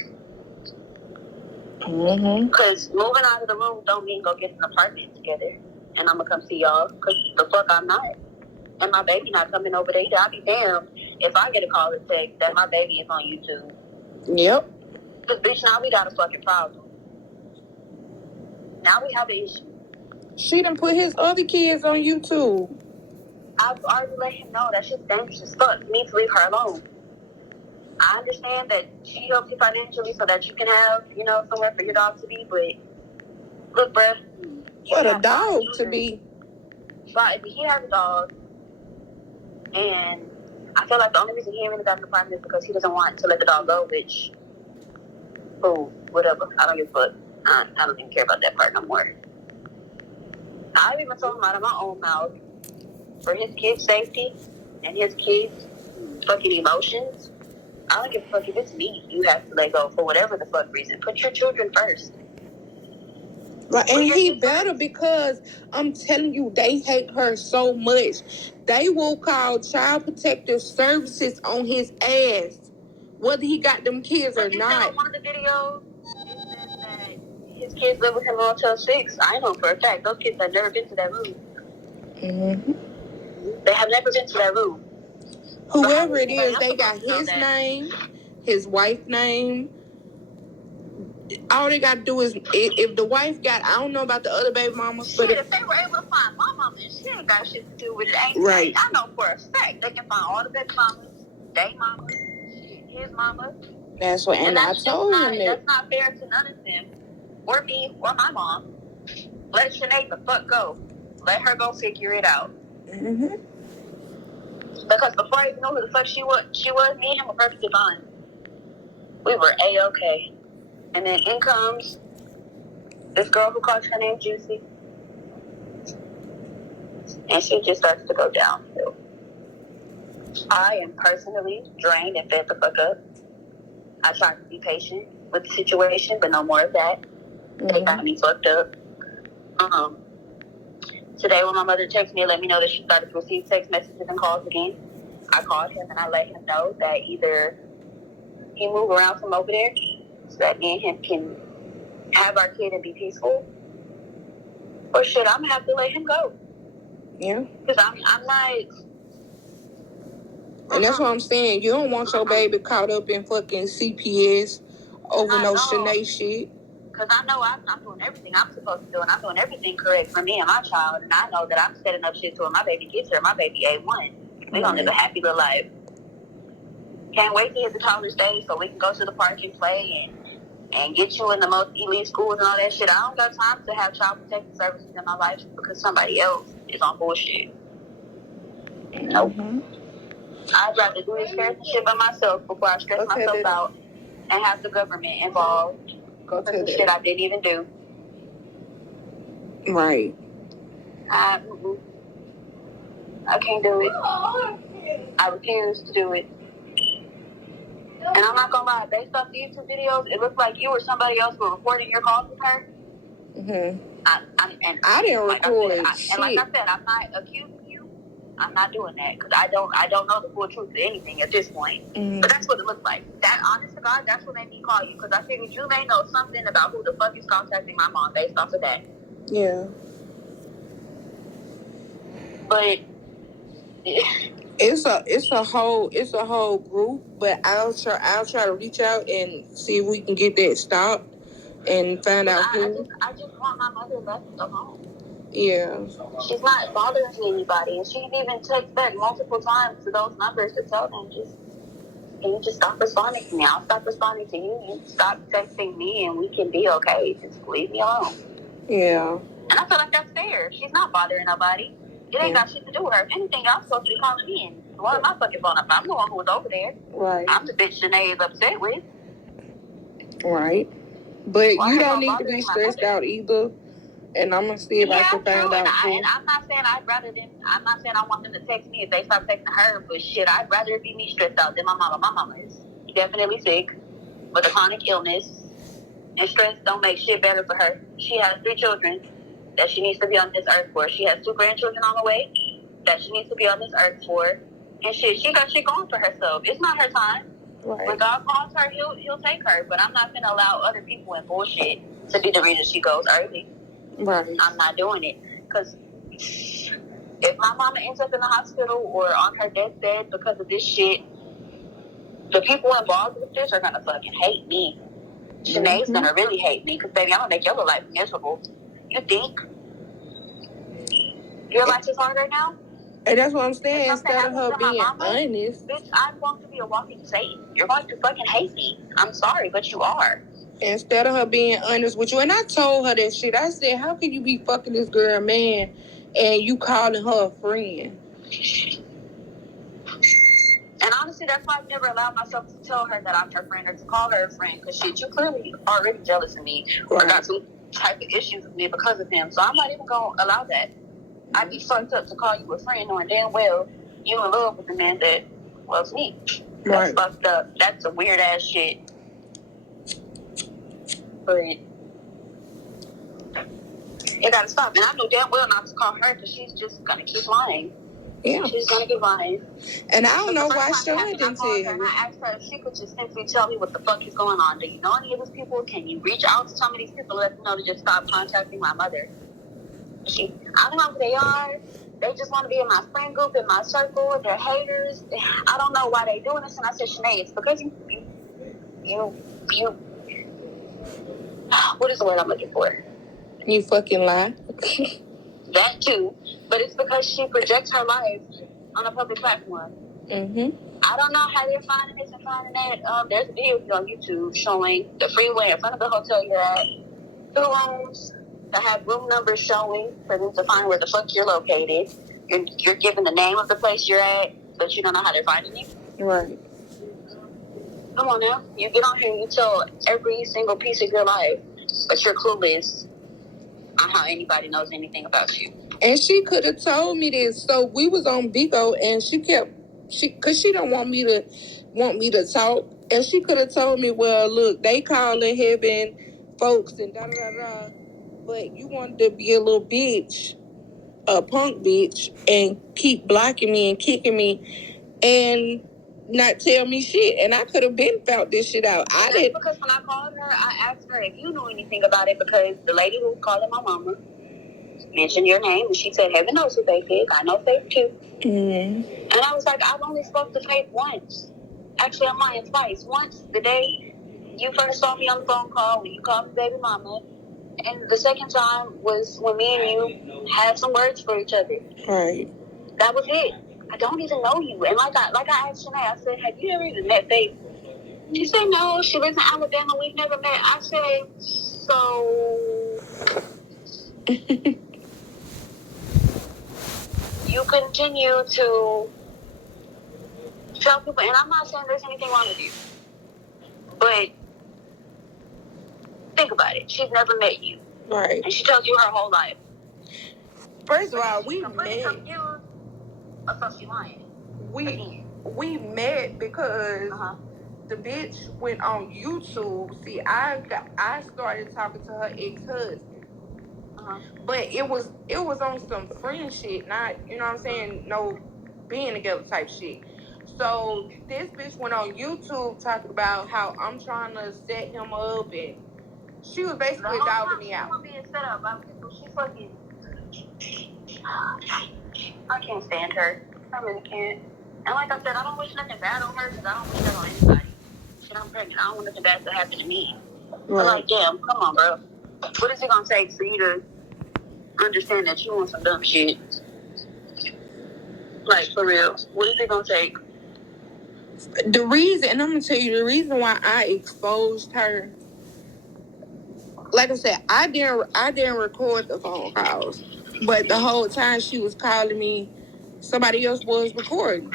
Because moving out of the room don't mean go get an apartment together and I'm going to come see y'all, because the fuck I'm not. And my baby not coming over there either. I'll be damned if I get a call and text that my baby is on YouTube. Yep. Because, bitch, now we got a fucking problem. Now we have an issue. She done put his other kids on YouTube. I've already let him know that shit's dangerous as fuck. You need to leave her alone. I understand that she helps you financially so that you can have, somewhere for your dog to be, but look, bruh. For the dog to be. But he has a dog, and I feel like the only reason he ain't really got an apartment is because he doesn't want to let the dog go, which, whatever. I don't give a fuck. I don't even care about that part no more. I've even told him out of my own mouth, for his kids' safety and his kids' fucking emotions, I don't give a fuck if it's me you have to let go for whatever the fuck reason. Put your children first. Right, and he better, because I'm telling you, they hate her so much. They will call Child Protective Services on his ass, whether he got them kids or not. On one of the videos, it says that his kids live with him until 6. I know for a fact those kids have never been to that room. They have never been to that room. Whoever it is, they got his name, his wife's name. All they got to do is, if the wife got, I don't know about the other baby mamas, but if they were able to find my mama, she ain't got shit to do with it. Ain't right. I know for a fact they can find all the baby mamas, they mamas, his mama. That's what, and I told him that. That's not fair to none of them, or me, or my mom. Let Shanae the fuck go. Let her go figure it out. Because before I even know who the fuck she was, me and him were perfectly fine. We were A-okay. And then in comes this girl who calls her name Juicy. And she just starts to go downhill. I am personally drained and fed the fuck up. I tried to be patient with the situation, but no more of that. They got me fucked up. Today when my mother texted me and let me know that she started to receive text messages and calls again, I called him and I let him know that either he move around from over there so that me and him can have our kid and be peaceful, or shit, I'm gonna have to let him go. Yeah. Because I'm like... And that's what I'm saying. You don't want your baby caught up in fucking CPS over no Shanae shit. Because I know I'm doing everything I'm supposed to do, and I'm doing everything correct for me and my child, and I know that I'm setting up shit to when my baby gets here. My baby A1. We're gonna live a happy little life. Can't wait to hit the toddler stage so we can go to the park and play and get you in the most elite schools and all that shit. I don't got time to have child protective services in my life because somebody else is on bullshit. Nope. I'd rather do this parenting shit by myself before I stress myself out and have the government involved. For some shit I didn't even do. Right. I can't do it. I refuse to do it. And I'm not gonna lie, based off the YouTube videos, it looked like you or somebody else were recording your calls with her. I didn't record shit. And like I said, I'm not accusing you. I'm not doing that because I don't know the full truth of anything at this point. But that's what it looked like. That, honest to God, that's what made me call you because I figured you may know something about who the fuck is contacting my mom based off of that. Yeah. But it's a whole group, but I'll try to reach out and see if we can get that stopped and find out who. I just want my mother left alone. Yeah. She's not bothering anybody, and she's even texted back multiple times to those numbers to tell them can you just stop responding to me? I'll stop responding to you. You stop texting me, and we can be okay. Just leave me alone. Yeah. And I feel like that's fair. She's not bothering nobody. It ain't got shit to do with her. If anything, I'm supposed to be calling in. Why am I fucking phone up? I'm the one who was over there. Right. I'm the bitch Janae is upset with. Right. But you don't need to be stressed out either. And I'm gonna see if I can find out. And I'm not saying I'm not saying I want them to text me if they stop texting her, but shit, I'd rather it be me stressed out than my mama. My mama is definitely sick with a chronic illness, and stress don't make shit better for her. She has 3 children that she needs to be on this earth for. She has 2 grandchildren on the way that she needs to be on this earth for. And shit, she got shit going for herself. It's not her time. Right. When God calls her, he'll take her. But I'm not gonna allow other people in bullshit to be the reason she goes early. Right. I'm not doing it. Because if my mama ends up in the hospital or on her deathbed because of this shit, the people involved with this are gonna fucking hate me. Shanae's gonna really hate me because, baby, I'm gonna make your life miserable. You think? Your life is hard right now? And that's what I'm saying. Instead of her being honest. Bitch, I'm going to be a walking Satan. You're going to fucking hate me. I'm sorry, but you are. Instead of her being honest with you. And I told her that shit. I said, how can you be fucking this girl, man, and you calling her a friend? And honestly, that's why I've never allowed myself to tell her that I'm her friend or to call her a friend. Because shit, you clearly already jealous of me or got some type of issues with me because of him. So I'm not even going to allow that. I'd be fucked up to call you a friend knowing damn well you in love with the man that loves me. That's fucked up. That's a weird ass shit. But it gotta stop. And I know damn well not to call her because she's just gonna keep lying. Yeah. She's gonna keep lying. And I don't know why Sean didn't tell you. And I asked her if she could just simply tell me what the fuck is going on. Do you know any of these people? Can you reach out to some of these people and let them know to just stop contacting my mother? I don't know who they are. They just want to be in my friend group, in my circle. They're haters. I don't know why they're doing this. And I said, Shanae, it's because you what is the word I'm looking for? You fucking lie. That too. But it's because she projects her life on a public platform. I don't know how they're finding this and finding that. There's a video on YouTube showing the freeway in front of the hotel you're at. 2 rooms that have room numbers showing for them to find where the fuck you're located. You're giving the name of the place you're at, but you don't know how they're finding you. Right. Come on now. You get on here and you tell every single piece of your life, but you're clueless on how anybody knows anything about you. And she could have told me this. So we was on Bigo, and cause she don't want me to talk. And she could have told me, well, look, they calling Heaven folks and da da da da. But you wanted to be a little bitch, a punk bitch, and keep blocking me and kicking me, and not tell me shit. And I could have been found this shit out. I did because when I called her, I asked her if you knew anything about it because the lady who was calling my mama mentioned your name, and she said, Heaven knows who Faith is. I know Faith too. And I was like, I've only spoke to Faith once. Actually, I'm lying twice. Once the day you first saw me on the phone call when you called me baby mama, and the second time was when me and you had some words for each other. Right. That was it. I don't even know you. And like I asked Shanae, I said, have you ever even met Faith? She said, no, she lives in Alabama. We've never met. I said, so you continue to tell people, and I'm not saying there's anything wrong with you, but think about it. She's never met you. Right. And she tells you her whole life. First of all, we completely met. confused. Or so she lying. We met because the bitch went on YouTube. See, I started talking to her ex-husband. But it was on some friend shit, not, you know what I'm saying, no being together type shit. So this bitch went on YouTube talking about how I'm trying to set him up, and she was basically dogging me out. She was being set up by people. She fucking, I can't stand her. I really can't. And like I said, I don't wish nothing bad on her because I don't wish that on anybody. Shit, I'm pregnant. I don't want nothing bad to happen to me. Right. But like, damn, come on, bro. What is it gonna take for you to understand that you want some dumb shit? Like, for real. What is it gonna take? The reason, and I'm gonna tell you the reason why I exposed her. Like I said, I didn't record the phone calls, but the whole time she was calling me, somebody else was recording.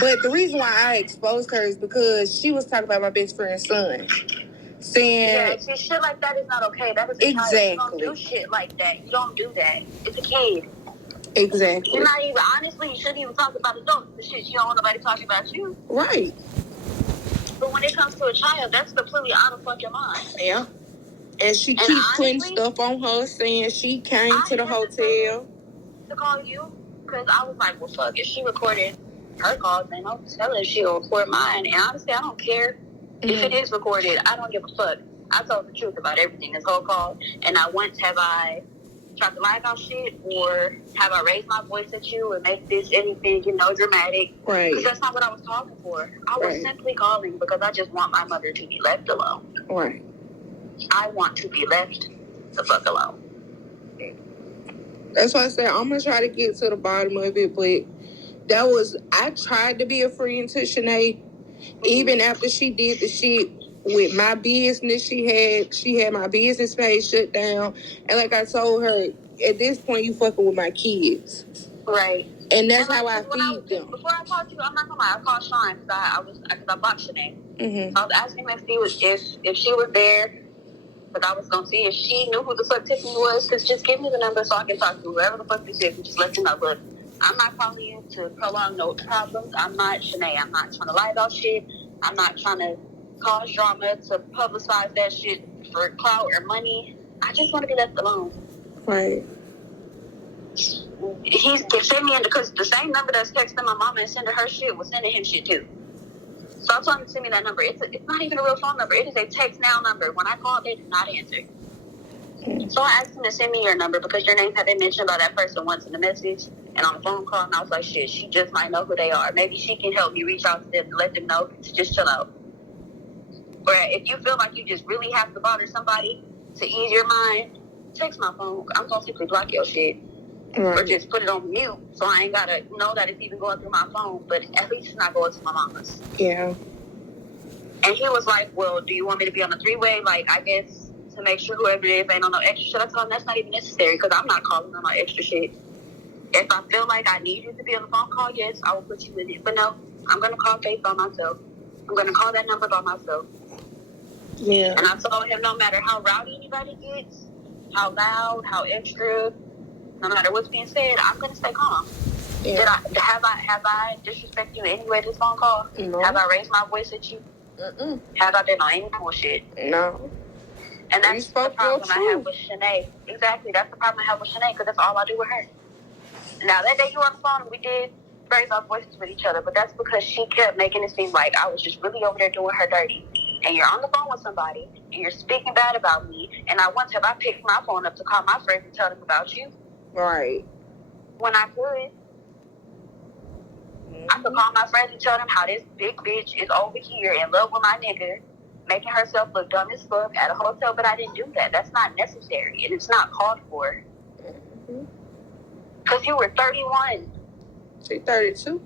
But the reason why I exposed her is because she was talking about my best friend's son, saying, see, shit like that is not okay. That is a child. You don't do shit like that. You don't do that. It's a kid. Exactly. You're not even, honestly, you shouldn't even talk about adults. The shit, you don't want nobody talking about you. Right. But when it comes to a child, that's completely out of fucking mind. Yeah. And she keeps putting stuff on her, saying she came to the hotel to call you, because I was like, well, fuck, if she recorded her calls, then I'll tell her she'll record mine. And honestly, I don't care if it is recorded. I don't give a fuck. I told the truth about everything this whole call, and not once have I tried to lie about shit, or have I raised my voice at you and make this anything, dramatic. Right. Because that's not what I was calling for. I was simply calling because I just want my mother to be left alone. Right. I want to be left the fuck alone. That's why I said I'm going to try to get to the bottom of it, but I tried to be a friend to Shanae, even after she did the shit with my business. She had my business page shut down, and like I told her, at this point you fucking with my kids. Right. And that's how I feed them. Before I called you, I'm not gonna lie, I called Sean because I blocked Shanae. So I was asking him if she was there, because I was gonna see if she knew who the fuck Tiffany was. Because just give me the number so I can talk to whoever the fuck this is and just let them know. Look, I'm not calling you to prolong no problems. I'm not Shanae. I'm not trying to lie about shit. I'm not trying to cause drama to publicize that shit for clout or money. I just want to be left alone. Right. He's sent me because the same number that's texting my mama and sending her shit was sending him shit too. So I told him to send me that number. It's not even a real phone number. It is a text now number. When I called, they did not answer. So I asked him to send me your number because your name had been mentioned by that person once in the message and on the phone call, and I was like, shit, she just might know who they are. Maybe she can help me reach out to them and let them know to just chill out. Or if you feel like you just really have to bother somebody to ease your mind, text my phone. I'm going to simply block your shit. Right. Or just put it on mute so I ain't got to know that it's even going through my phone, but at least it's not going to my mama's. Yeah. And he was like, well, do you want me to be on the three-way? Like, I guess to make sure whoever it is ain't on no extra shit. I told him that's not even necessary because I'm not calling on my extra shit. If I feel like I need you to be on the phone call, yes, I will put you in it. But no, I'm going to call Faith by myself. I'm going to call that number by myself. Yeah. And I told him no matter how rowdy anybody gets, how loud, how extra, no matter what's being said, I'm going to stay calm. Yeah. Have I disrespected you in any way this phone call? No. Have I raised my voice at you? Mm-mm. Have I been on any bullshit? No. And that's the problem I have with Shanae. Exactly, that's the problem I have with Shanae because that's all I do with her. Now, that day you were on the phone, we did raise our voices with each other, but that's because she kept making it seem like I was just really over there doing her dirty. And you're on the phone with somebody, and you're speaking bad about me, and not once have I picked my phone up to call my friends and tell them about you. Right. When I could. I could call my friends and tell them how this big bitch is over here in love with my nigga, making herself look dumb as fuck at a hotel, but I didn't do that. That's not necessary, and it's not called for. Because you were 31. She's 32.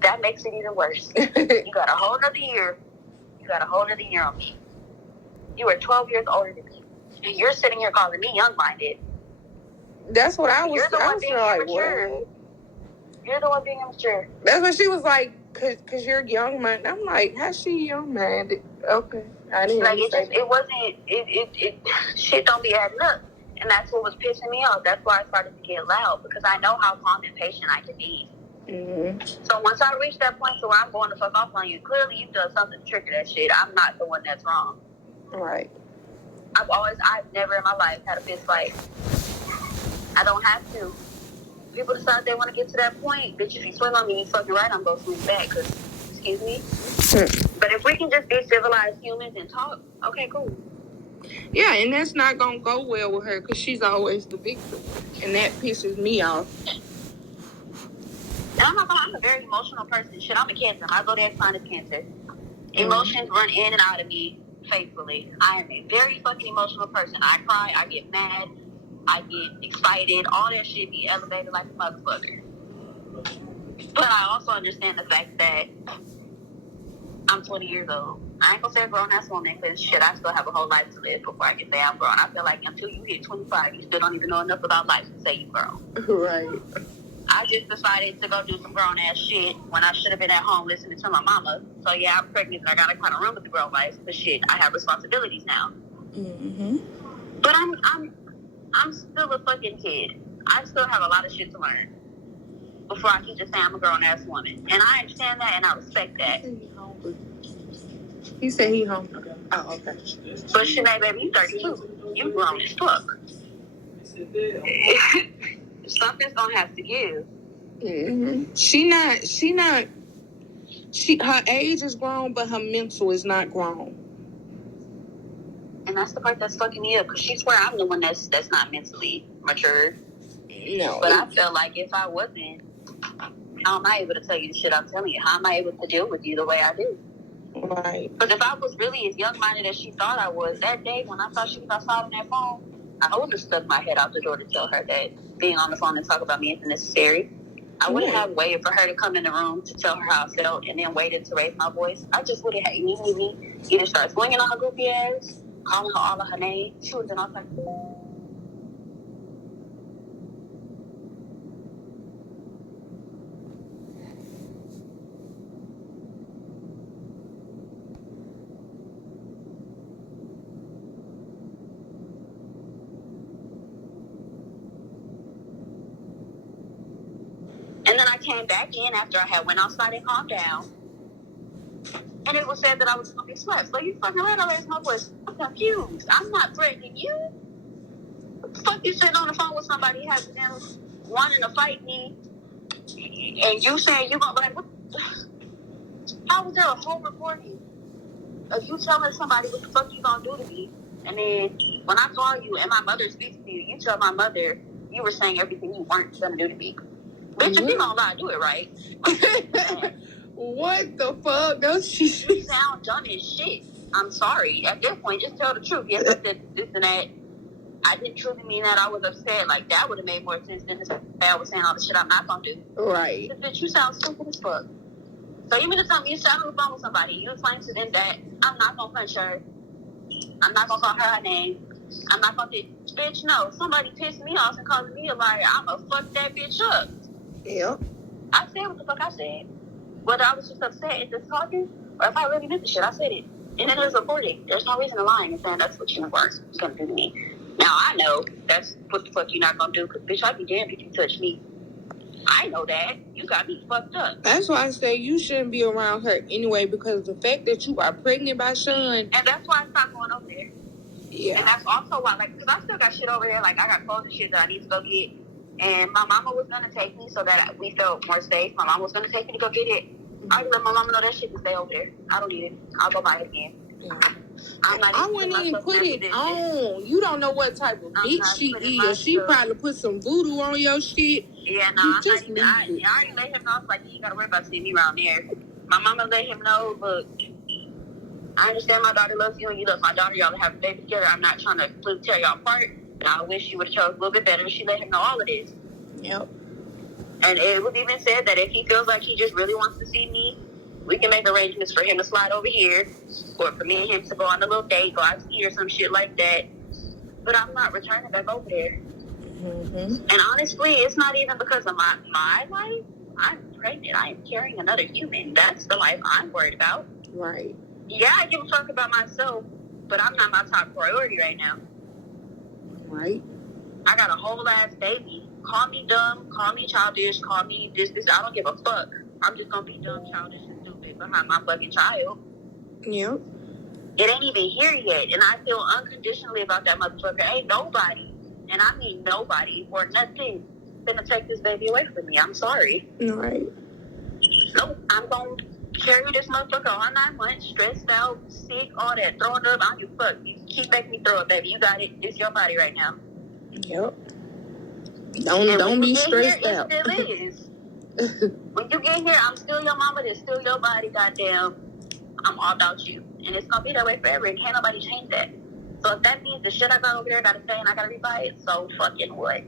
That makes it even worse. You got a whole nother year. You got a whole nother year on me. You were 12 years older than me. And you're sitting here calling me young-minded. That's what I was. You're the one being immature. What? You're the one being immature. That's what she was like, cause you're young man. I'm like, how's she young man? Okay, I didn't like it wasn't. Shit don't be adding up. And that's what was pissing me off. That's why I started to get loud, because I know how calm and patient I can be. Mm-hmm. So once I reach that point to where I'm going to fuck off on you, clearly you've done something to trigger that shit. I'm not the one that's wrong. Right. I've never in my life had a fist fight. I don't have to. People decide they want to get to that point. Bitch, if you swing on me, you fucking right, I'm going to swing back. Because, excuse me? But if we can just be civilized humans and talk, okay, cool. Yeah, and that's not going to go well with her because she's always the victim. And that pisses me off. And I'm a very emotional person. Shit, I'm a Cancer. My zodiac sign is Cancer. Emotions run in and out of me faithfully. I am a very fucking emotional person. I cry, I get mad, I get excited, all that shit be elevated like a motherfucker. But I also understand the fact that I'm 20 years old. I ain't gonna say a grown-ass woman, because shit, I still have a whole life to live before I can say I'm grown. I feel like until you hit 25, you still don't even know enough about life to say you grown. Right. I just decided to go do some grown-ass shit when I should have been at home listening to my mama. So yeah, I'm pregnant and I gotta kind of run with the grown life, because shit, I have responsibilities now. Mm-hmm. But I'm still a fucking kid. I still have a lot of shit to learn before I can just say I'm a grown-ass woman. And I understand that and I respect that. He said he hungry. Oh, okay. But Shanae, baby, you 32. You grown as fuck. Something's gonna have to give. Mm-hmm. Her age is grown, but her mental is not grown. And that's the part that's fucking me up, because she swear I'm the one that's not mentally mature. No. But I feel like if I wasn't, how am I able to tell you the shit I'm telling you? How am I able to deal with you the way I do? Right. Because if I was really as young-minded as she thought I was, that day when I thought she was outside on that phone, I would have stuck my head out the door to tell her that being on the phone and talk about me isn't necessary. I wouldn't have waited for her to come in the room to tell her how I felt and then waited to raise my voice. I just would have immediately either start swinging on her goofy ass, calling her all of her names. She would have done all types of... And then I came back in after I had went outside and calmed down. And it was said that I was going to be slapped. So you fucking right, I raised my voice. I'm confused. I'm not threatening you. What the fuck you sitting on the phone with somebody having them wanting to fight me, and you saying you gonna, like, what? How was there a whole recording of you telling somebody what the fuck you gonna do to me? And then when I call you and my mother speaks to you, you tell my mother you were saying everything you weren't gonna do to me. Bitch, if you gonna lie, do it right. What the fuck? You sound dumb as shit. I'm sorry. At this point, just tell the truth. Yes, I said this and that. I didn't truly mean that. I was upset. Like, that would have made more sense than this I was saying all the shit I'm not gonna do. Right. Bitch, you sound stupid as fuck. So you mean to tell me you sat on the phone with somebody, you explain to them that I'm not gonna punch her, I'm not gonna call her name, I'm not gonna do... Bitch, no. Somebody pissed me off and calling me a liar. I'ma fuck that bitch up. Yep. I said what the fuck I said. Whether I was just upset and just talking, or if I really meant the shit, I said it. And it is recorded. There's no reason to lying and saying that's what you were gonna do to me. Now I know that's what the fuck you're not gonna do, because bitch, I'd be damned if you touch me. I know that. You got me fucked up. That's why I say you shouldn't be around her anyway, because the fact that you are pregnant by Sean. And that's why I stopped going over there. Yeah. And that's also why, like, because I still got shit over there. Like, I got clothes and shit that I need to go get. And my mama was going to take me so that we felt more safe. My mama was going to take me to go get it. I let my mama know that shit can stay over there. I don't need it. I'll go buy it again. Yeah. I wouldn't even put it on. You don't know what type of bitch she is. She probably put some voodoo on your shit. Yeah, no, I already let him know. I was like, you ain't got to worry about seeing me around there. My mama let him know, look, I understand my daughter loves you and you love my daughter. Y'all have a baby together. I'm not trying to tear y'all apart. And I wish you would have chose a little bit better. She let him know all of this. Yep. And it was even said that if he feels like he just really wants to see me, we can make arrangements for him to slide over here, or for me and him to go on a little date, go out to eat or some shit like that. But I'm not returning back over there. Mm-hmm. And honestly, it's not even because of my life. I'm pregnant. I am carrying another human. That's the life I'm worried about. Right. Yeah, I give a fuck about myself, but I'm not my top priority right now. Right. I got a whole ass baby. Call me dumb, call me childish, call me this. I don't give a fuck. I'm just gonna be dumb, childish, and stupid behind my fucking child. Yep. It ain't even here yet, and I feel unconditionally about that motherfucker. Ain't nobody, and I mean nobody, or nothing, gonna take this baby away from me. I'm sorry. Right. Nope. I'm gonna carry this motherfucker all 9 months, stressed out, sick, all that, throwing up. I don't give a fuck. You keep making me throw up, baby. You got it. It's your body right now. Yep. Don't be stressed out. It still is. When you get here, I'm still your mama. It's still your body. Goddamn, I'm all about you, and it's gonna be that way forever. And can't nobody change that. So if that means the shit I got over there gotta stay and I gotta rebuy it, so fucking what?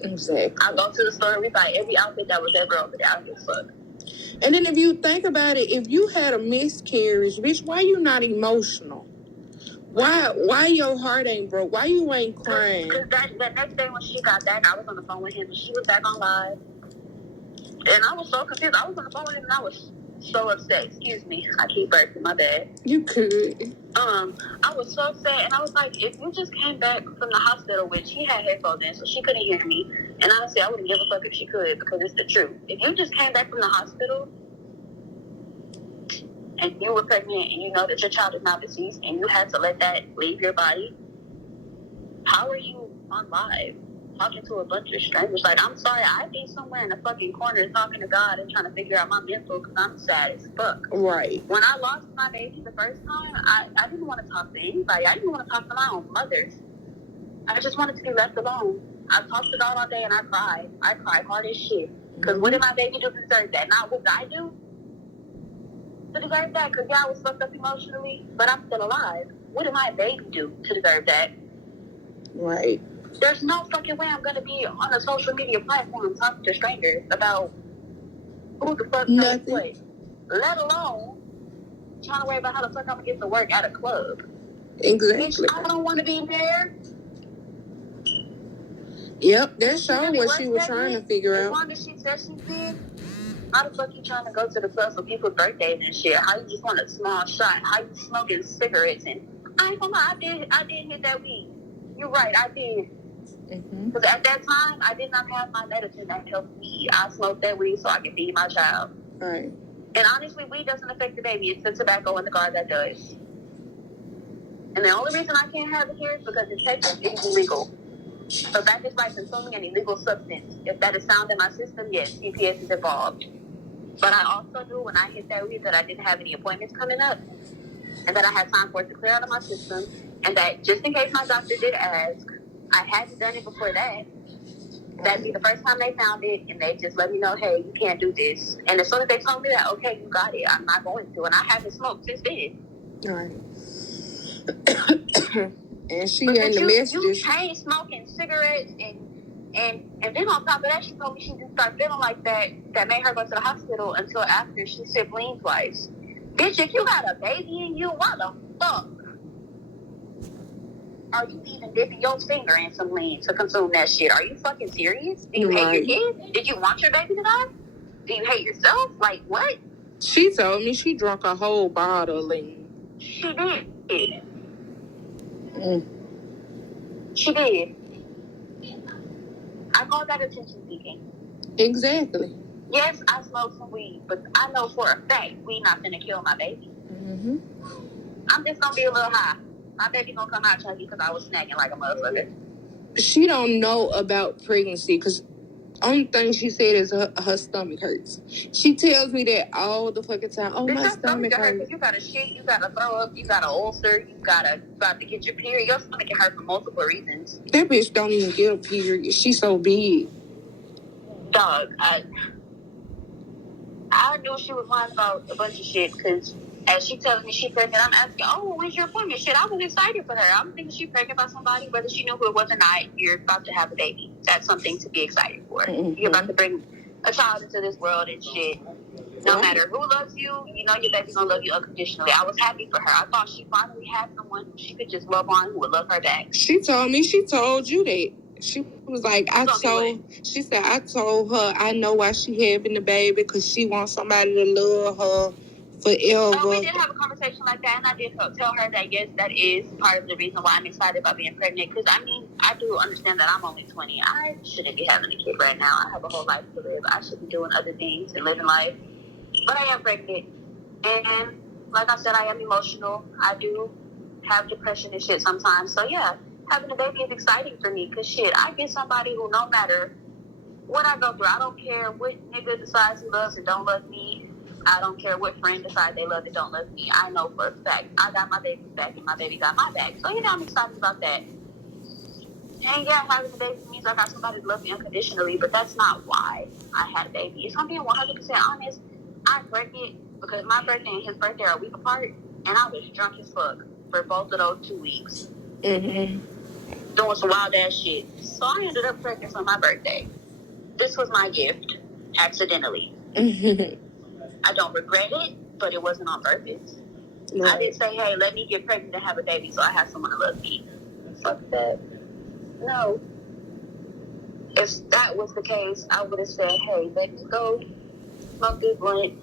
Exactly. I'll go to the store and rebuy every outfit that was ever over there. I don't give a fuck. And then if you think about it, if you had a miscarriage, bitch, why you not emotional? Why your heart ain't broke? Why you ain't crying? Because that next day when she got back, I was on the phone with him and she was back on live. And I was so confused. I was on the phone with him and I was so upset. Excuse me. I keep burping. My bad. You could. I was so upset and I was like, if you just came back from the hospital, which he had headphones in, so she couldn't hear me. And honestly, I wouldn't give a fuck if she could because it's the truth. If you just came back from the hospital and you were pregnant and you know that your child is now deceased and you had to let that leave your body, how are you on live talking to a bunch of strangers? Like, I'm sorry, I'd be somewhere in the fucking corner talking to God and trying to figure out my mental because I'm sad as fuck. Right. When I lost my baby the first time, I didn't want to talk to anybody. I didn't want to talk to my own mothers. I just wanted to be left alone. I talked to God all day and I cried. I cried hard as shit. Because what did my baby do to deserve that? Not what did I do to deserve that? Because yeah, I was fucked up emotionally, but I'm still alive. What did my baby do to deserve that? Right. There's no fucking way I'm going to be on a social media platform talking to strangers about who the fuck knows what. Let alone trying to worry about how the fuck I'm going to get to work at a club. Exactly. Bitch, I don't want to be there. Yep, that's showing what she was trying to figure out. As long as she said she did, how the fuck you trying to go to the club for people's birthdays and shit? How you just want a small shot? How you smoking cigarettes? And I ain't gonna lie, I did hit that weed. You're right, I did. Because at that time, I did not have my medicine that helped me. I smoked that weed so I could feed my child. Right. And honestly, weed doesn't affect the baby. It's the tobacco in the car that does. And the only reason I can't have it here is because in Texas, it's illegal. So that is like consuming an illegal substance. If that is found in my system, yes, CPS is involved. But I also knew when I hit that weed that I didn't have any appointments coming up and that I had time for it to clear out of my system and that just in case my doctor did ask, I hadn't done it before that. That'd be the first time they found it and they just let me know, hey, you can't do this. And as soon as they told me that, okay, you got it, I'm not going to. And I haven't smoked since then. Right. And she and the messages. You chain smoking cigarettes and then on top of that, she told me she didn't start feeling like that. That made her go to the hospital until after she sipped lean twice. Bitch, if you got a baby in you, why the fuck are you even dipping your finger in some lean to consume that shit? Are you fucking serious? Do you hate your kids? Did you want your baby to die? Do you hate yourself? Like what? She told me she drank a whole bottle of lean. She did. She did. I call that attention seeking. Exactly. Yes, I smoke some weed, but I know for a fact weed not gonna kill my baby. I'm just gonna be a little high. My baby gonna come out chunky because I was snacking like a motherfucker. She don't know about pregnancy because only thing she said is her stomach hurts. She tells me that all the fucking time. Oh, my stomach hurts. You gotta shit, you gotta throw up, you got an ulcer, you about to get your period. Your stomach can hurt for multiple reasons. That bitch don't even get a period. She's so big. Dog, I knew she was lying about a bunch of shit because as she tells me she's pregnant, I'm asking, oh, when's your appointment? Shit, I was excited for her. I'm thinking she's pregnant by somebody, whether she knew who it was or not. You're about to have a baby. That's something to be excited for. You're about to bring a child into this world and shit. No matter who loves you, you know your baby's gonna love you unconditionally. I was happy for her. I thought she finally had someone who she could just love on who would love her back. She told you that. She was like, she said, I told her I know why she having the baby because she wants somebody to love her forever. Oh, we did have a conversation like that, and I did tell her that, yes, that is part of the reason why I'm excited about being pregnant. Because, I mean, I do understand that I'm only 20. I shouldn't be having a kid right now. I have a whole life to live. I should be doing other things and living life. But I am pregnant. And like I said, I am emotional. I do have depression and shit sometimes. So yeah, having a baby is exciting for me. Because shit, I get somebody who, no matter what I go through, I don't care what nigga decides he loves and don't love me. I don't care what friend decides they love and don't love me. I know for a fact I got my baby's back and my baby got my back. So you know, I'm excited about that. And yeah, having a baby means I got somebody to love me unconditionally, but that's not why I had a baby. If I'm being 100% honest, I'm pregnant because my birthday and his birthday are a week apart, and I was drunk as fuck for both of those 2 weeks. Mm-hmm. Doing some wild ass shit. So I ended up pregnant for my birthday. This was my gift, accidentally. Mm-hmm. I don't regret it, but it wasn't on purpose. Right. I didn't say, hey, let me get pregnant to have a baby so I have someone to love me. Fuck that. No. If that was the case, I would have said, hey, let me go smoke this blunt,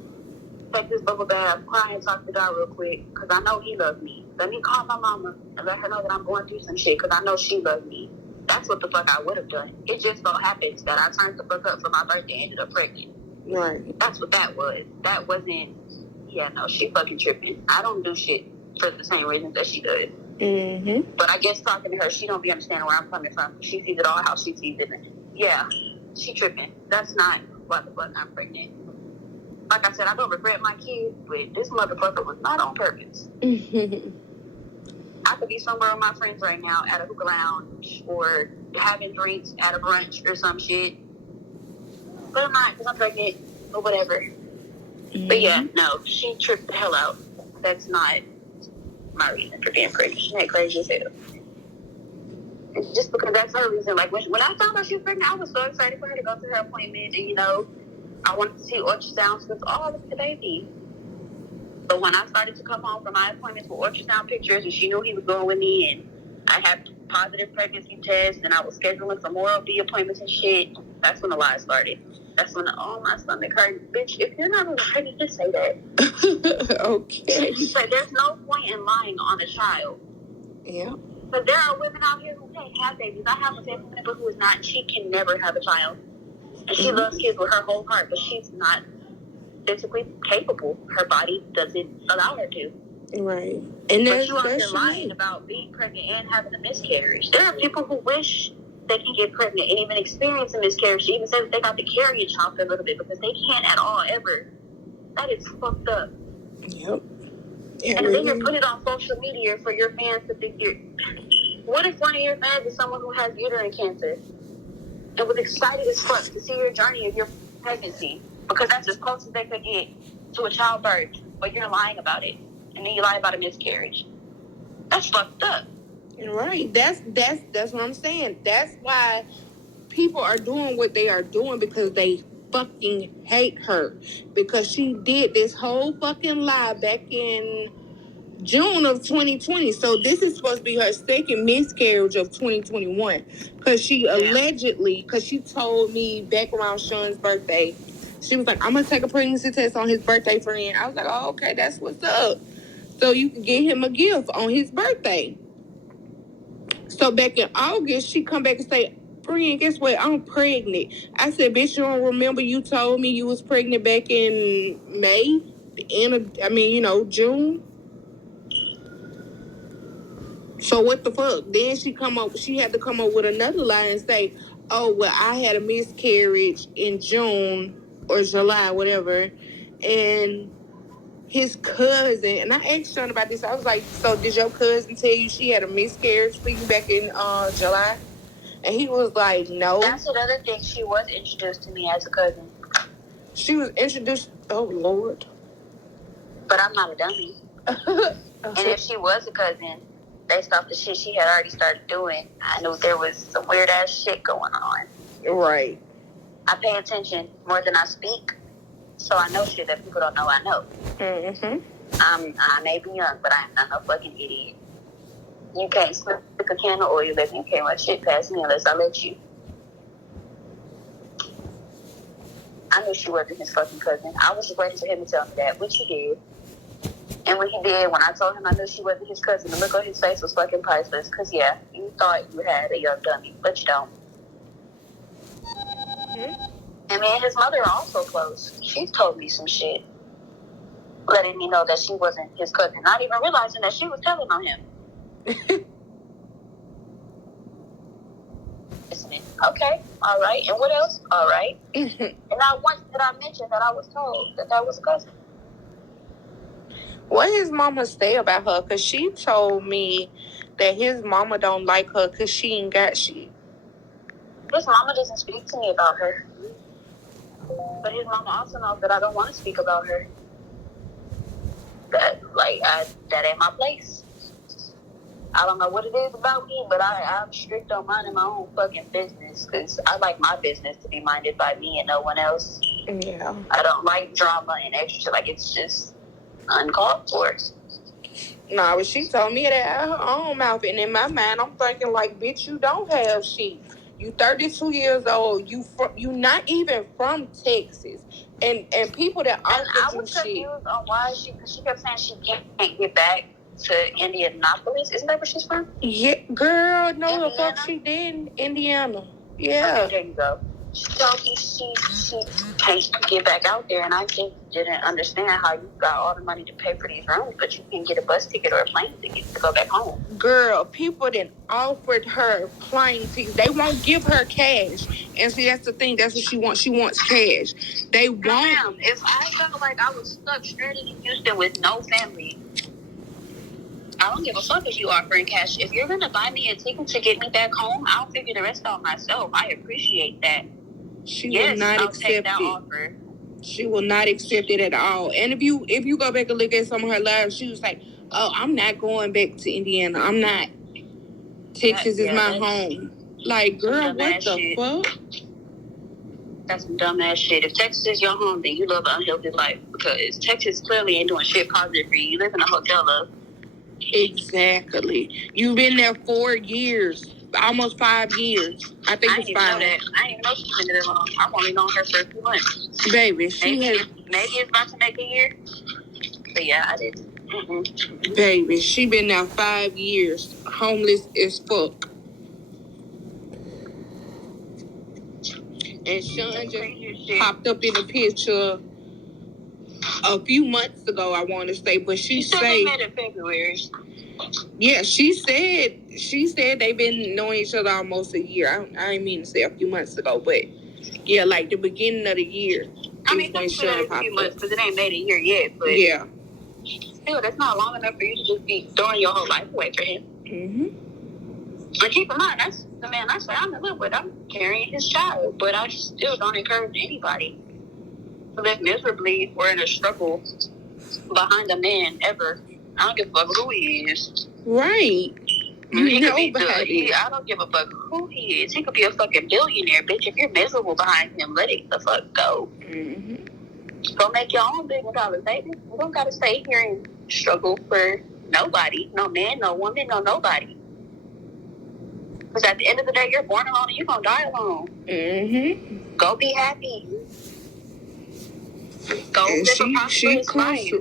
take this bubble bath, cry and talk to God real quick, because I know he loves me. Let me call my mama and let her know that I'm going through some shit, because I know she loves me. That's what the fuck I would have done. It just so happens that I turned the fuck up for my birthday and ended up pregnant. Right. That's what that was. That wasn't, yeah, no, she fucking tripping. I don't do shit for the same reasons that she does. Mm-hmm. But I guess talking to her, she don't be understanding where I'm coming from. She sees it all how she sees it. Yeah, she tripping. That's not why the fuck I'm pregnant. Like I said, I don't regret my kid, but this motherfucker was not on purpose. Mm-hmm. I could be somewhere with my friends right now at a hookah lounge or having drinks at a brunch or some shit. But I'm not, because I'm pregnant or whatever. Mm-hmm. But yeah, no, she tripped the hell out. That's not my reason for being pregnant. She ain't crazy as hell. It's just because that's her reason. Like, when I found out she was pregnant, I was so excited for her to go to her appointment. And, you know, I wanted to see ultrasounds with all of the baby. But when I started to come home from my appointments with ultrasound pictures, and she knew he was going with me, and I had positive pregnancy tests, and I was scheduling some oral B appointments and shit, that's when the lies started. That's when my stomach hurt. Bitch, if you're not ready, just say that. Okay. She said, there's no point in lying on a child. Yeah. But there are women out here who can't have babies. I have a family member who is not, she can never have a child. And she loves kids with her whole heart, but she's not physically capable. Her body doesn't allow her to. Right. And but you are lying about being pregnant and having a miscarriage. There are people who wish they can get pregnant and even experience a miscarriage. They even say that they got to carry a child for a little bit because they can't at all, ever. That is fucked up. Yep. Yeah, and then you put it on social media for your fans to think you're... What if one of your fans is someone who has uterine cancer and was excited as fuck to see your journey of your pregnancy? Because that's as close as they could get to a childbirth, but you're lying about it. And then you lie about a miscarriage. That's fucked up. Right. That's what I'm saying. That's why people are doing what they are doing, because they fucking hate her. Because she did this whole fucking lie back in June of 2020. So this is supposed to be her second miscarriage of 2021. Because she allegedly, because she told me back around Sean's birthday, she was like, I'm going to take a pregnancy test on his birthday, friend. I was like, oh, okay, that's what's up. So you can get him a gift on his birthday. So back in August, she come back and say, friend, guess what? I'm pregnant. I said, bitch, you don't remember you told me you was pregnant back in May? June? So what the fuck? Then she had to come up with another lie and say, oh, well, I had a miscarriage in June or July, whatever, and his cousin, and I asked Sean about this, I was like, so did your cousin tell you she had a miscarriage for you back in July? And he was like, no. That's another thing. She was introduced to me as a cousin. She was introduced, oh, Lord. But I'm not a dummy. And if she was a cousin, based off the shit she had already started doing, I knew there was some weird ass shit going on. Right. I pay attention more than I speak, so I know shit that people don't know I know. Mm-hmm. I may be young, but I'm not no fucking idiot. You can't stick a can of oil if you can't run shit past me unless I let you. I knew she wasn't his fucking cousin. I was just waiting for him to tell me that, which he did. And when he did, when I told him I knew she wasn't his cousin, the look on his face was fucking priceless. Because, yeah, you thought you had a young dummy, but you don't. Mm-hmm. And me and his mother are also close. She told me some shit, letting me know that she wasn't his cousin, not even realizing that she was telling on him. Okay, all right. And what else? All right. And not once did I mention that I was told that was a cousin. What his mama say about her? Because she told me that his mama don't like her because she ain't got shit. His mama doesn't speak to me about her. But his mama also knows that I don't want to speak about her. That ain't my place. I don't know what it is about me, but I'm strict on minding my own fucking business because I like my business to be minded by me and no one else. Yeah. I don't like drama and extra. Like, it's just uncalled for. Nah, but she told me that out her own mouth, and in my mind, I'm thinking like, bitch, you don't have shit. You 32 years old. You not even from Texas, and people that offered you shit. I was confused on why because she kept saying she can't get back to Indianapolis. Isn't that where she's from? Yeah, girl, no, the fuck she did, Indiana. Yeah. Okay, there you go. So she can't get back out there, and I just didn't understand how you got all the money to pay for these rooms, but you can't get a bus ticket or a plane ticket to go back home. Girl, people that offered her plane tickets, they won't give her cash. And see, that's the thing. That's what she wants. She wants cash. They won't. Damn, if I felt like I was stuck straight in Houston with no family, I don't give a fuck if you offering cash. If you're gonna buy me a ticket to get me back home, I'll figure the rest out myself. I appreciate that. She will not accept it. Offer. She will not accept it at all. And if you go back and look at some of her lives, she was like, "Oh, I'm not going back to Indiana. I'm not. Texas is my home." Like, girl, what the fuck? That's some dumbass shit. If Texas is your home, then you live an unhealthy life because Texas clearly ain't doing shit positive for you. You live in a hotel, love. Exactly. You've been there 4 years. Almost 5 years. I think it's 5. I didn't even know she's been there that long. I've only known her for a few months. Baby, maybe it's about to make a year. But yeah, I didn't. Mm-mm. Baby, she been there 5 years. Homeless as fuck. And Sean just popped up in the picture a few months ago, I want to say. But she said they met in February. Yeah, she said they've been knowing each other almost a year. I didn't mean to say a few months ago, but yeah, like the beginning of the year. I mean, don't say that a few months because it ain't made a year yet. But yeah, still, that's not long enough for you to just be throwing your whole life away for him. Mm-hmm. And keep in mind, that's the man I say I'm in love with. I'm carrying his child, but I still don't encourage anybody to live miserably or in a struggle behind a man ever. I don't give a fuck who he is. Right. I don't give a fuck who he is. He could be a fucking billionaire, bitch. If you're miserable behind him, let it the fuck go. Mm-hmm. Go make your own $1 billion, baby. You don't gotta stay here and struggle for nobody. No man, no woman, no nobody. Because at the end of the day, you're born alone and you're gonna die alone. Mm-hmm. Go be happy. Go live a prosperous life.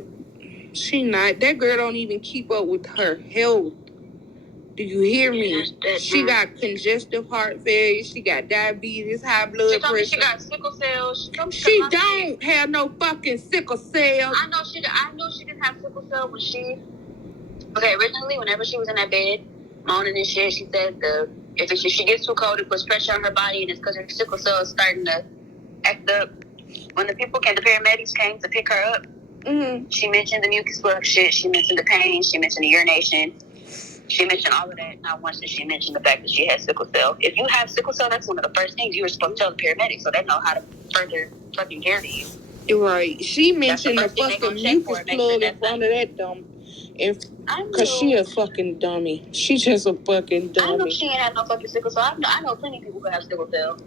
She not. That girl don't even keep up with her health. Do you hear me? She got congestive heart failure. She got diabetes, high blood pressure. She got sickle cells. She don't have no fucking sickle cells. I know she didn't have sickle cell when she... Okay, originally, whenever she was in that bed, moaning and shit, she said if she gets too cold, it puts pressure on her body, and it's because her sickle cell is starting to act up. When the paramedics came to pick her up, mm-hmm. She mentioned the mucus plug shit. She mentioned the pain. She mentioned the urination. She mentioned all of that. Not once did she mention the fact that she had sickle cell. If you have sickle cell, that's one of the first things you were supposed to tell the paramedics so they know how to further fucking care to you. Right. She mentioned the fucking mucus plug in front of that dumb. Because she a fucking dummy. She just a fucking dummy. I know she ain't had no fucking sickle cell. I know plenty of people who have sickle cell.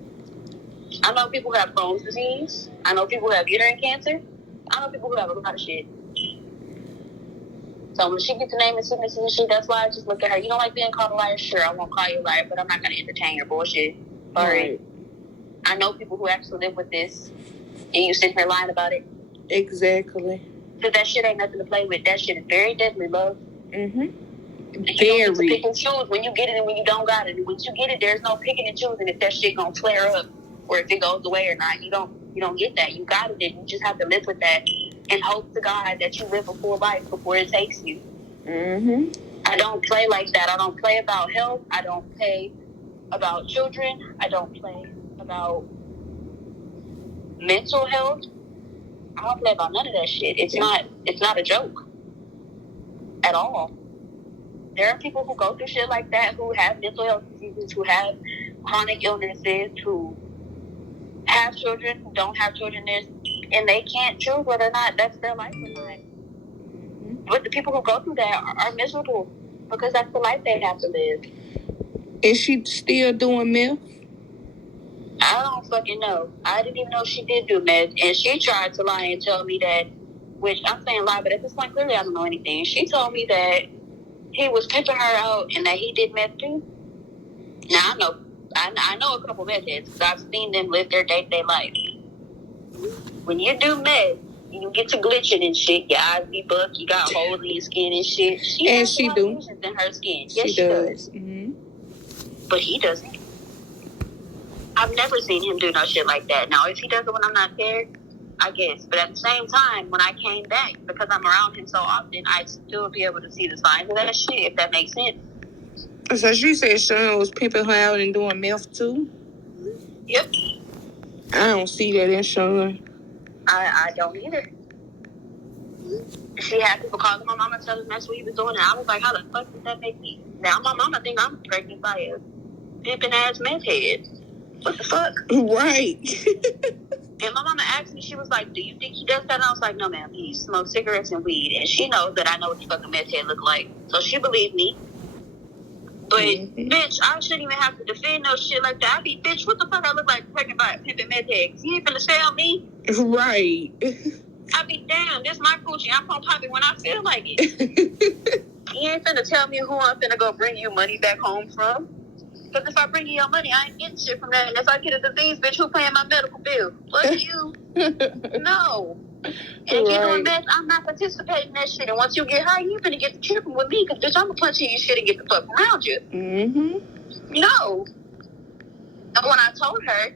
I know people who have Crohn's disease. I know people who have uterine cancer. I know people who have a lot of shit. So when she gets the name and sicknesses and shit, that's why I just look at her. You don't like being called a liar? Sure, I won't call you a liar, but I'm not going to entertain your bullshit. Right. I know people who actually live with this, and you sit here lying about it. Exactly. Because that shit ain't nothing to play with. That shit is very deadly, love. Mm-hmm. You don't get to pick and choose when you get it and when you don't got it. And once you get it, there's no picking and choosing if that shit gonna flare up or if it goes away or not. You don't get that. You got it. You just have to live with that and hope to God that you live a full life before it takes you. Mm-hmm. I don't play like that. I don't play about health. I don't play about children. I don't play about mental health. I don't play about none of that shit. It's not a joke at all. There are people who go through shit like that, who have mental health diseases, who have chronic illnesses, who have children, who don't have children, and they can't choose whether or not that's their life or not. But the people who go through that are miserable because that's the life they have to live. Is she still doing meth? I don't fucking know. I didn't even know she did do meth, and she tried to lie and tell me that, which I'm saying lie, but at this point, clearly I don't know anything. She told me that he was pimping her out and that he did meth too. Now, I know a couple meth heads because I've seen them live their day-to-day life. When you do meth, you get to glitching and shit. Your eyes be bugged. You got holes in your skin and shit. She has a lot of lesions in her skin. Yes, she does. Mm-hmm. But he doesn't. I've never seen him do no shit like that. Now, if he does it when I'm not there, I guess. But at the same time, when I came back, because I'm around him so often, I'd still be able to see the signs of that shit, if that makes sense. So she said Sean was pimping her out and doing meth too? Yep. I don't see that in Sean. I don't either. She had people calling my mama telling them that's what he was doing, and I was like, how the fuck does that make me? Now my mama think I'm pregnant by a pimping ass meth head. What the fuck? Right. And my mama asked me, she was like, do you think he does that? And I was like, no, ma'am, he smokes cigarettes and weed. And she knows that I know what the fucking meth head look like. So she believed me. But, bitch, I shouldn't even have to defend no shit like that. I be, bitch, what the fuck I look like pregnant by a pimping meth head? Because he ain't finna sell me. Right. I be, damn, this my coochie. I'm gonna pop it when I feel like it. He ain't finna tell me who I'm finna go bring you money back home from. Because if I bring you your money, I ain't getting shit from that. And if I get a disease, bitch, who paying my medical bill? Fuck you. No. And if you're doing meth, I'm not participating in that shit. And once you get high, you finna get the tripping with me. Because, bitch, I'm gonna punch you in your shit and get the fuck around you. Mm-hmm. No. And when I told her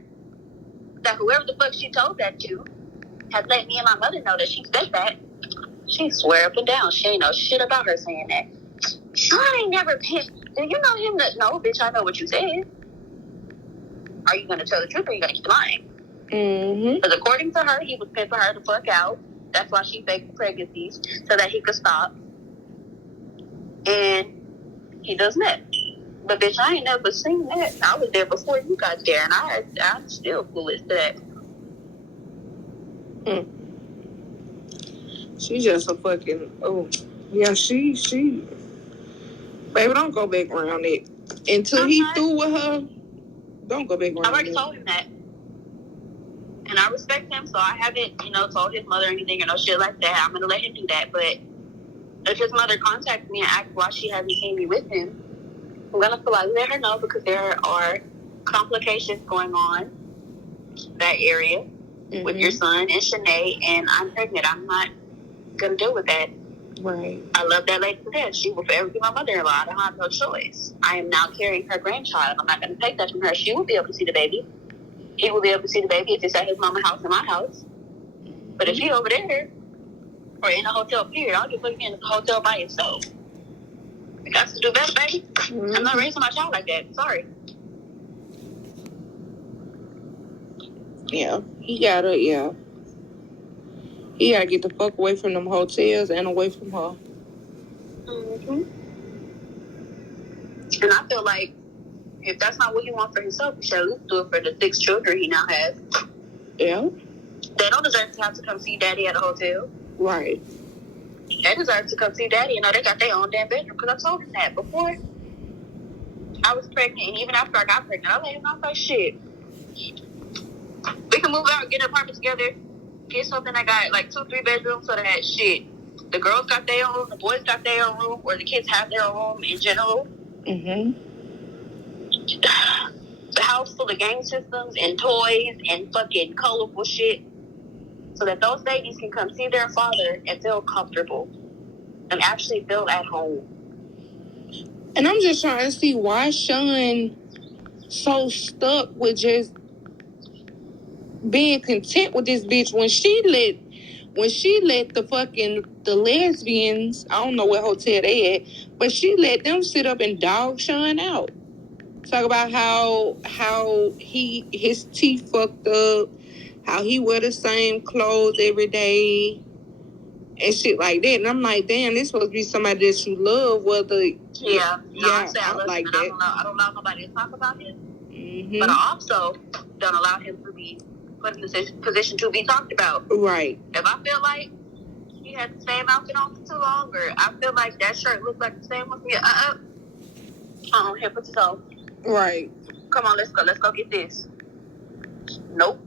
that whoever the fuck she told that to had let me and my mother know that she said that, she swear up and down. She ain't know shit about her saying that. I ain't never pimped. Do you know him? No, bitch, I know what you said. Are you going to tell the truth or are you going to keep lying? Mm-hmm. Because according to her, he was pimping her the fuck out. That's why she faked the pregnancies, so that he could stop. And he does meth. But bitch, I ain't never seen that. I was there before you got there, and I'm still clueless to that. She just a fucking, she. Baby, don't go back around it. Until he through with her, don't go back around it. I already told him that. And I respect him, so I haven't, told his mother anything or no shit like that. I'm going to let him do that. But if his mother contacts me and asks why she hasn't seen me with him, I'm going to politely let her know because there are complications going on in that area with your son and Shanae, and I'm pregnant. I'm not going to deal with that. Right. I love that lady to death. She will forever be my mother-in-law. I don't have no choice. I am now carrying her grandchild. I'm not going to take that from her. She will be able to see the baby. He will be able to see the baby if it's at his mama's house and my house. But if he over there or in a hotel period, I'll just put him in a hotel by himself. You got to do best, baby. Mm-hmm. I'm not raising my child like that. Sorry. Yeah. He gotta get the fuck away from them hotels and away from her. Mm-hmm. And I feel like if that's not what he wants for himself, he should at least do it for the 6 children he now has. Yeah. They don't deserve to have to come see daddy at a hotel. Right. They deserve to come see daddy. They got their own damn bedroom. Because I told him that before I was pregnant. And even after I got pregnant, I let him know, I was like, shit. We can move out, get an apartment together, get something that got like 2-3 bedrooms so that shit. The girls got their own room, the boys got their own room, or the kids have their own room in general. Mm-hmm. The house full of game systems and toys and fucking colorful shit. so that those babies can come see their father and feel comfortable and actually feel at home. And I'm just trying to see why Sean so stuck with just being content with this bitch when she let the lesbians, I don't know what hotel they at, but she let them sit up and dog Sean out. Talk about how his teeth fucked up, how he wear the same clothes every day, and shit like that. And I'm like, damn, this supposed to be somebody that you love, whether I'm saying I love like him, that. And I don't allow nobody to talk about him. Mm-hmm. But I also don't allow him to be put in this position to be talked about. Right. If I feel like he had the same outfit on for too long, or I feel like that shirt looked like the same with me, here, put this on. Right. Come on, let's go get this. Nope.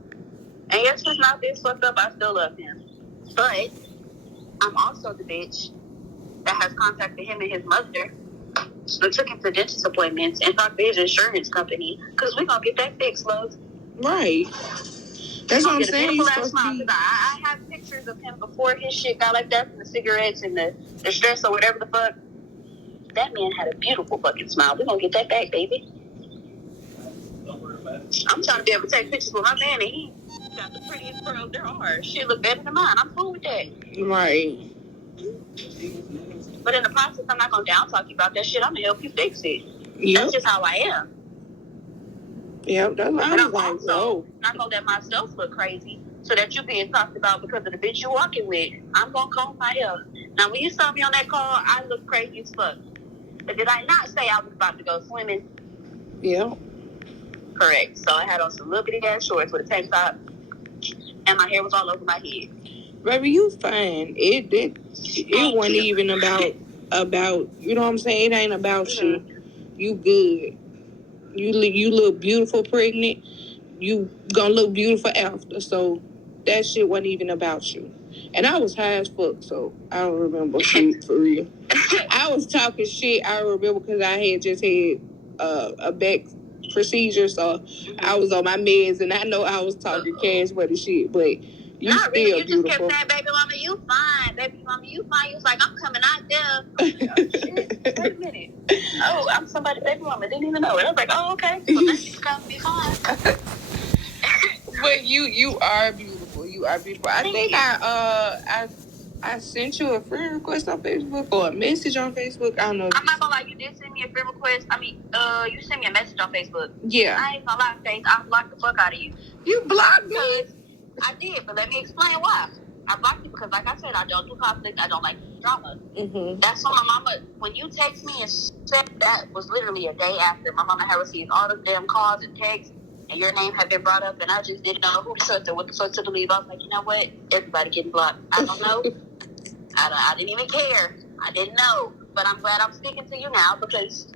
And yes, he's not this fucked up, I still love him. But I'm also the bitch that has contacted him and his mother. So took him to dentist appointments and talked to his insurance company because we're going to get that fixed, love. Right. That's what I'm saying. I have pictures of him before his shit got like that, from the cigarettes and the stress or whatever the fuck. That man had a beautiful fucking smile. We're going to get that back, baby. I'm trying to be able to take pictures with my man, and he got the prettiest pearls there are. Shit look better than mine. I'm cool with that. Right. But in the process, I'm not going to down talk you about that shit. I'm going to help you fix it. Yep. That's just how I am. Yep, that's what I'm like, also not going to let myself look crazy so that you being talked about because of the bitch you walking with. I'm going to comb my hair. Now, when you saw me on that call, I looked crazy as fuck. But did I not say I was about to go swimming? Yeah. Correct. So I had on some little bitty ass shorts with a tank top, and my hair was all over my head. Baby, you fine. It wasn't even about, you know what I'm saying? It ain't about you. You good. You look beautiful pregnant. You gonna look beautiful after. So that shit wasn't even about you. And I was high as fuck, so I don't remember shit for real. I was talking shit. I remember because I had just had a back procedure, so I was on my meds, and I know I was talking cash money shit, but you not still really. You beautiful. Just kept saying, "Baby mama, you fine. Baby mama, you fine." You was like, "I'm coming out there." Shit, wait a minute. Oh, I'm somebody. Baby mama didn't even know it. I was like, "Oh, okay." So then she's gonna be fine. But you are beautiful. You are beautiful. I think I sent you a friend request on Facebook or a message on Facebook. I don't know. I'm not gonna lie, you did send me a friend request. I mean, you sent me a message on Facebook. Yeah. I ain't gonna lie, Faith. I blocked the fuck out of you. You blocked me? I did, but let me explain why. I blocked you because, like I said, I don't do conflict. I don't like drama. Mm-hmm. That's when my mama, when you text me and said that was literally a day after my mama had received all the damn calls and texts, and your name had been brought up, and I just didn't know who to trust or what the fuck to believe. I was like, you know what? Everybody getting blocked. I don't know. I didn't even care. I didn't know. But I'm glad I'm speaking to you now because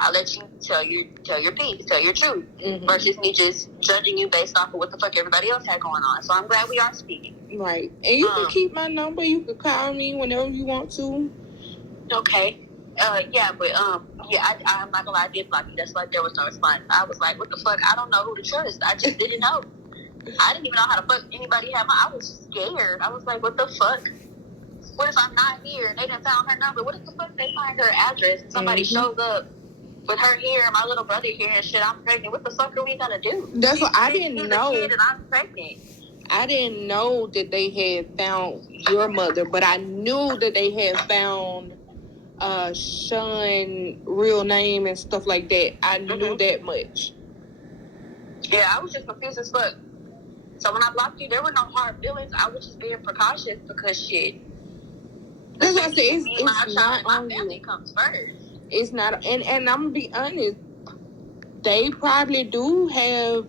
I'll let you tell your piece, tell your truth, versus me just judging you based off of what the fuck everybody else had going on. So I'm glad we are speaking. Right. And you can keep my number. You can call me whenever you want to. Okay. I'm not gonna lie, I did block you. That's why there was no response. I was like, what the fuck? I don't know who to trust. I just didn't know. I didn't even know how to fuck anybody had I was scared. I was like, what the fuck? What if I'm not here and they didn't found her number? What if the fuck they find her address and somebody shows up with her here and my little brother here and shit, I'm pregnant. What the fuck are we gonna do? That's what I didn't know. He's a kid and I'm pregnant. I didn't know that they had found your mother, but I knew that they had found Sean real name and stuff like that. I knew that much. Yeah, I was just confused as fuck. So when I blocked you, there were no hard feelings. I was just being precautious because shit. That's what I said. It's not my on family you. Comes first. It's not, and I'm gonna be honest. They probably do have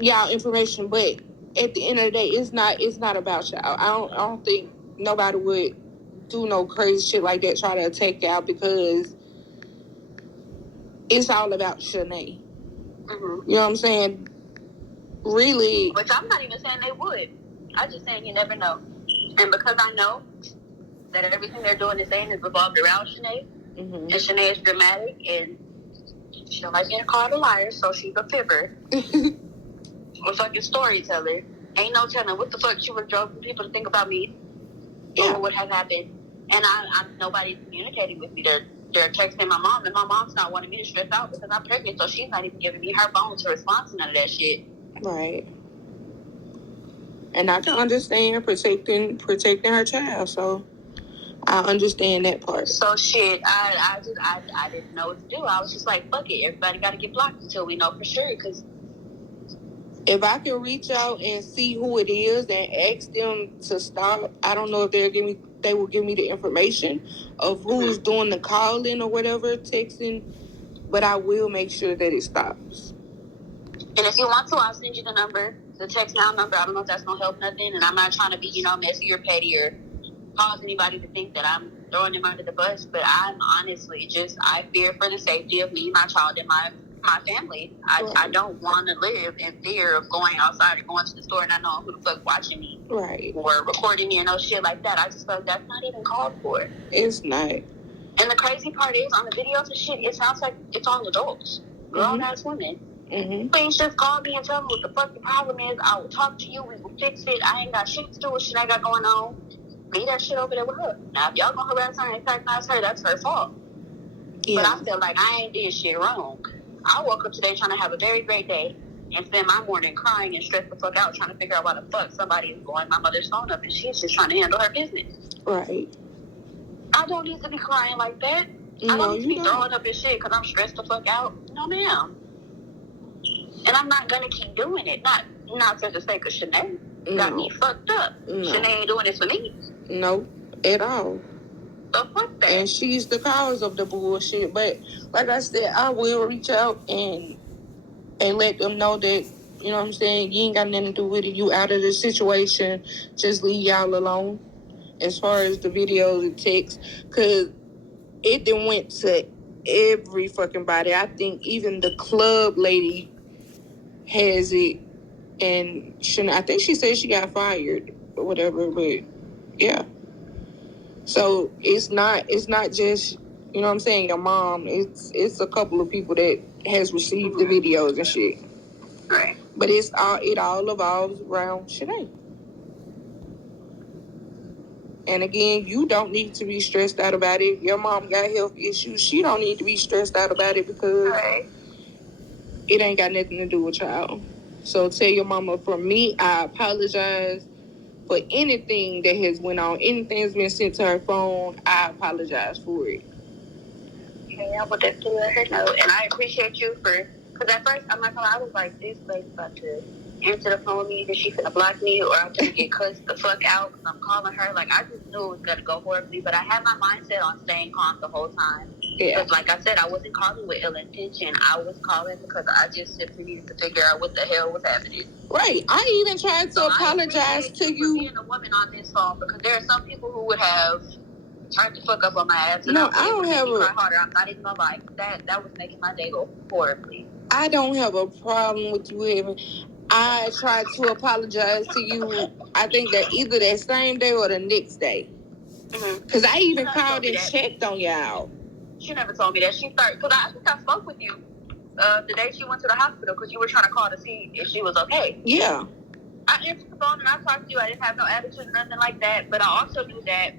y'all information, but at the end of the day, it's not about y'all. I don't think nobody would do no crazy shit like that, try to attack y'all, because it's all about Shanae. Mm-hmm. You know what I'm saying? Really. Which I'm not even saying they would. I'm just saying you never know. And because I know that everything they're doing and saying is revolved around Shanae, and Shanae is dramatic, and she don't like getting called a liar, so she's a fibber. Or fucking storyteller. ain't no telling what the fuck she would have drove people to think about me. Yeah. Or what would have happened. And nobody's communicating with me. They're texting my mom, and my mom's not wanting me to stress out because I'm pregnant, so she's not even giving me her phone to respond to none of that shit. Right. And I can understand protecting her child, so I understand that part. So shit, I didn't know what to do. I was just like, fuck it, everybody got to get blocked until we know for sure. Because if I can reach out and see who it is and ask them to stop, I don't know if they will give me the information of who's doing the calling or whatever, texting, but I will make sure that it stops. And if you want to, I'll send you the number, the text now number. I don't know if that's gonna help nothing, and I'm not trying to be, messy or petty or cause anybody to think that I'm throwing them under the bus. But I'm honestly I fear for the safety of me, my child, and my family. I don't want to live in fear of going outside or going to the store and not knowing who the fuck watching me, right, or recording me and no shit like that. I just felt that's not even called for. It's not. And the crazy part is, on the videos and shit, it sounds like it's all adults, grown-ass women. Mm-hmm. Please just call me and tell me what the fuck the problem is. I will talk to you. We will fix it. I ain't got shit to do with shit I got going on. Leave that shit over there with her. Now, if y'all gonna harass her and antagonize her, that's her fault. Yeah. But I feel like I ain't did shit wrong. I woke up today trying to have a very great day and spend my morning crying and stressed the fuck out trying to figure out why the fuck somebody is blowing my mother's phone up and she's just trying to handle her business. Right. I don't need to be crying like that. I don't need to be throwing up and shit because I'm stressed the fuck out. No, ma'am. And I'm not gonna keep doing it. Not for the sake of Shanae. Got me fucked up. No. Shanae ain't doing this for me. No, at all. So fuck that. And she's the cause of the bullshit. But like I said, I will reach out and let them know that, you know what I'm saying, you ain't got nothing to do with it. You out of the situation. Just leave y'all alone. As far as the videos and texts. Because it then went to every fucking body. I think even the club lady has it, and I think she said she got fired or whatever, but yeah. So it's not just, you know what I'm saying, your mom. It's a couple of people that has received the videos and shit. Right. But it all evolves around Shanae. And again, you don't need to be stressed out about it. Your mom got health issues. She don't need to be stressed out about it because it ain't got nothing to do with y'all. So tell your mama, from me, I apologize for anything that has went on. Anything that's been sent to her phone, I apologize for it. Yeah, I will definitely let her know. And I appreciate you because at first, I'm not gonna lie, I was like, this lady's about to answer the phone with me, that she's gonna block me, or I'm gonna get cussed the fuck out because I'm calling her. Like, I just knew it was gonna go horribly, but I had my mindset on staying calm the whole time. Yeah. Because, like I said, I wasn't calling with ill intention. I was calling because I just simply needed to figure out what the hell was happening. Right. I even tried to apologize to you. Being a woman on this phone, because there are some people who would have tried to fuck up on my ass. No, I don't have a... harder. I'm not even gonna lie. That was making my day go horribly. I don't have a problem with you having... I tried to apologize to you, I think that either that same day or the next day. Because I even called and checked on y'all. She never told me that. She started... Because I think I spoke with you the day she went to the hospital because you were trying to call to see if she was okay. Yeah. I answered the phone and I talked to you. I didn't have no attitude or nothing like that. But I also knew that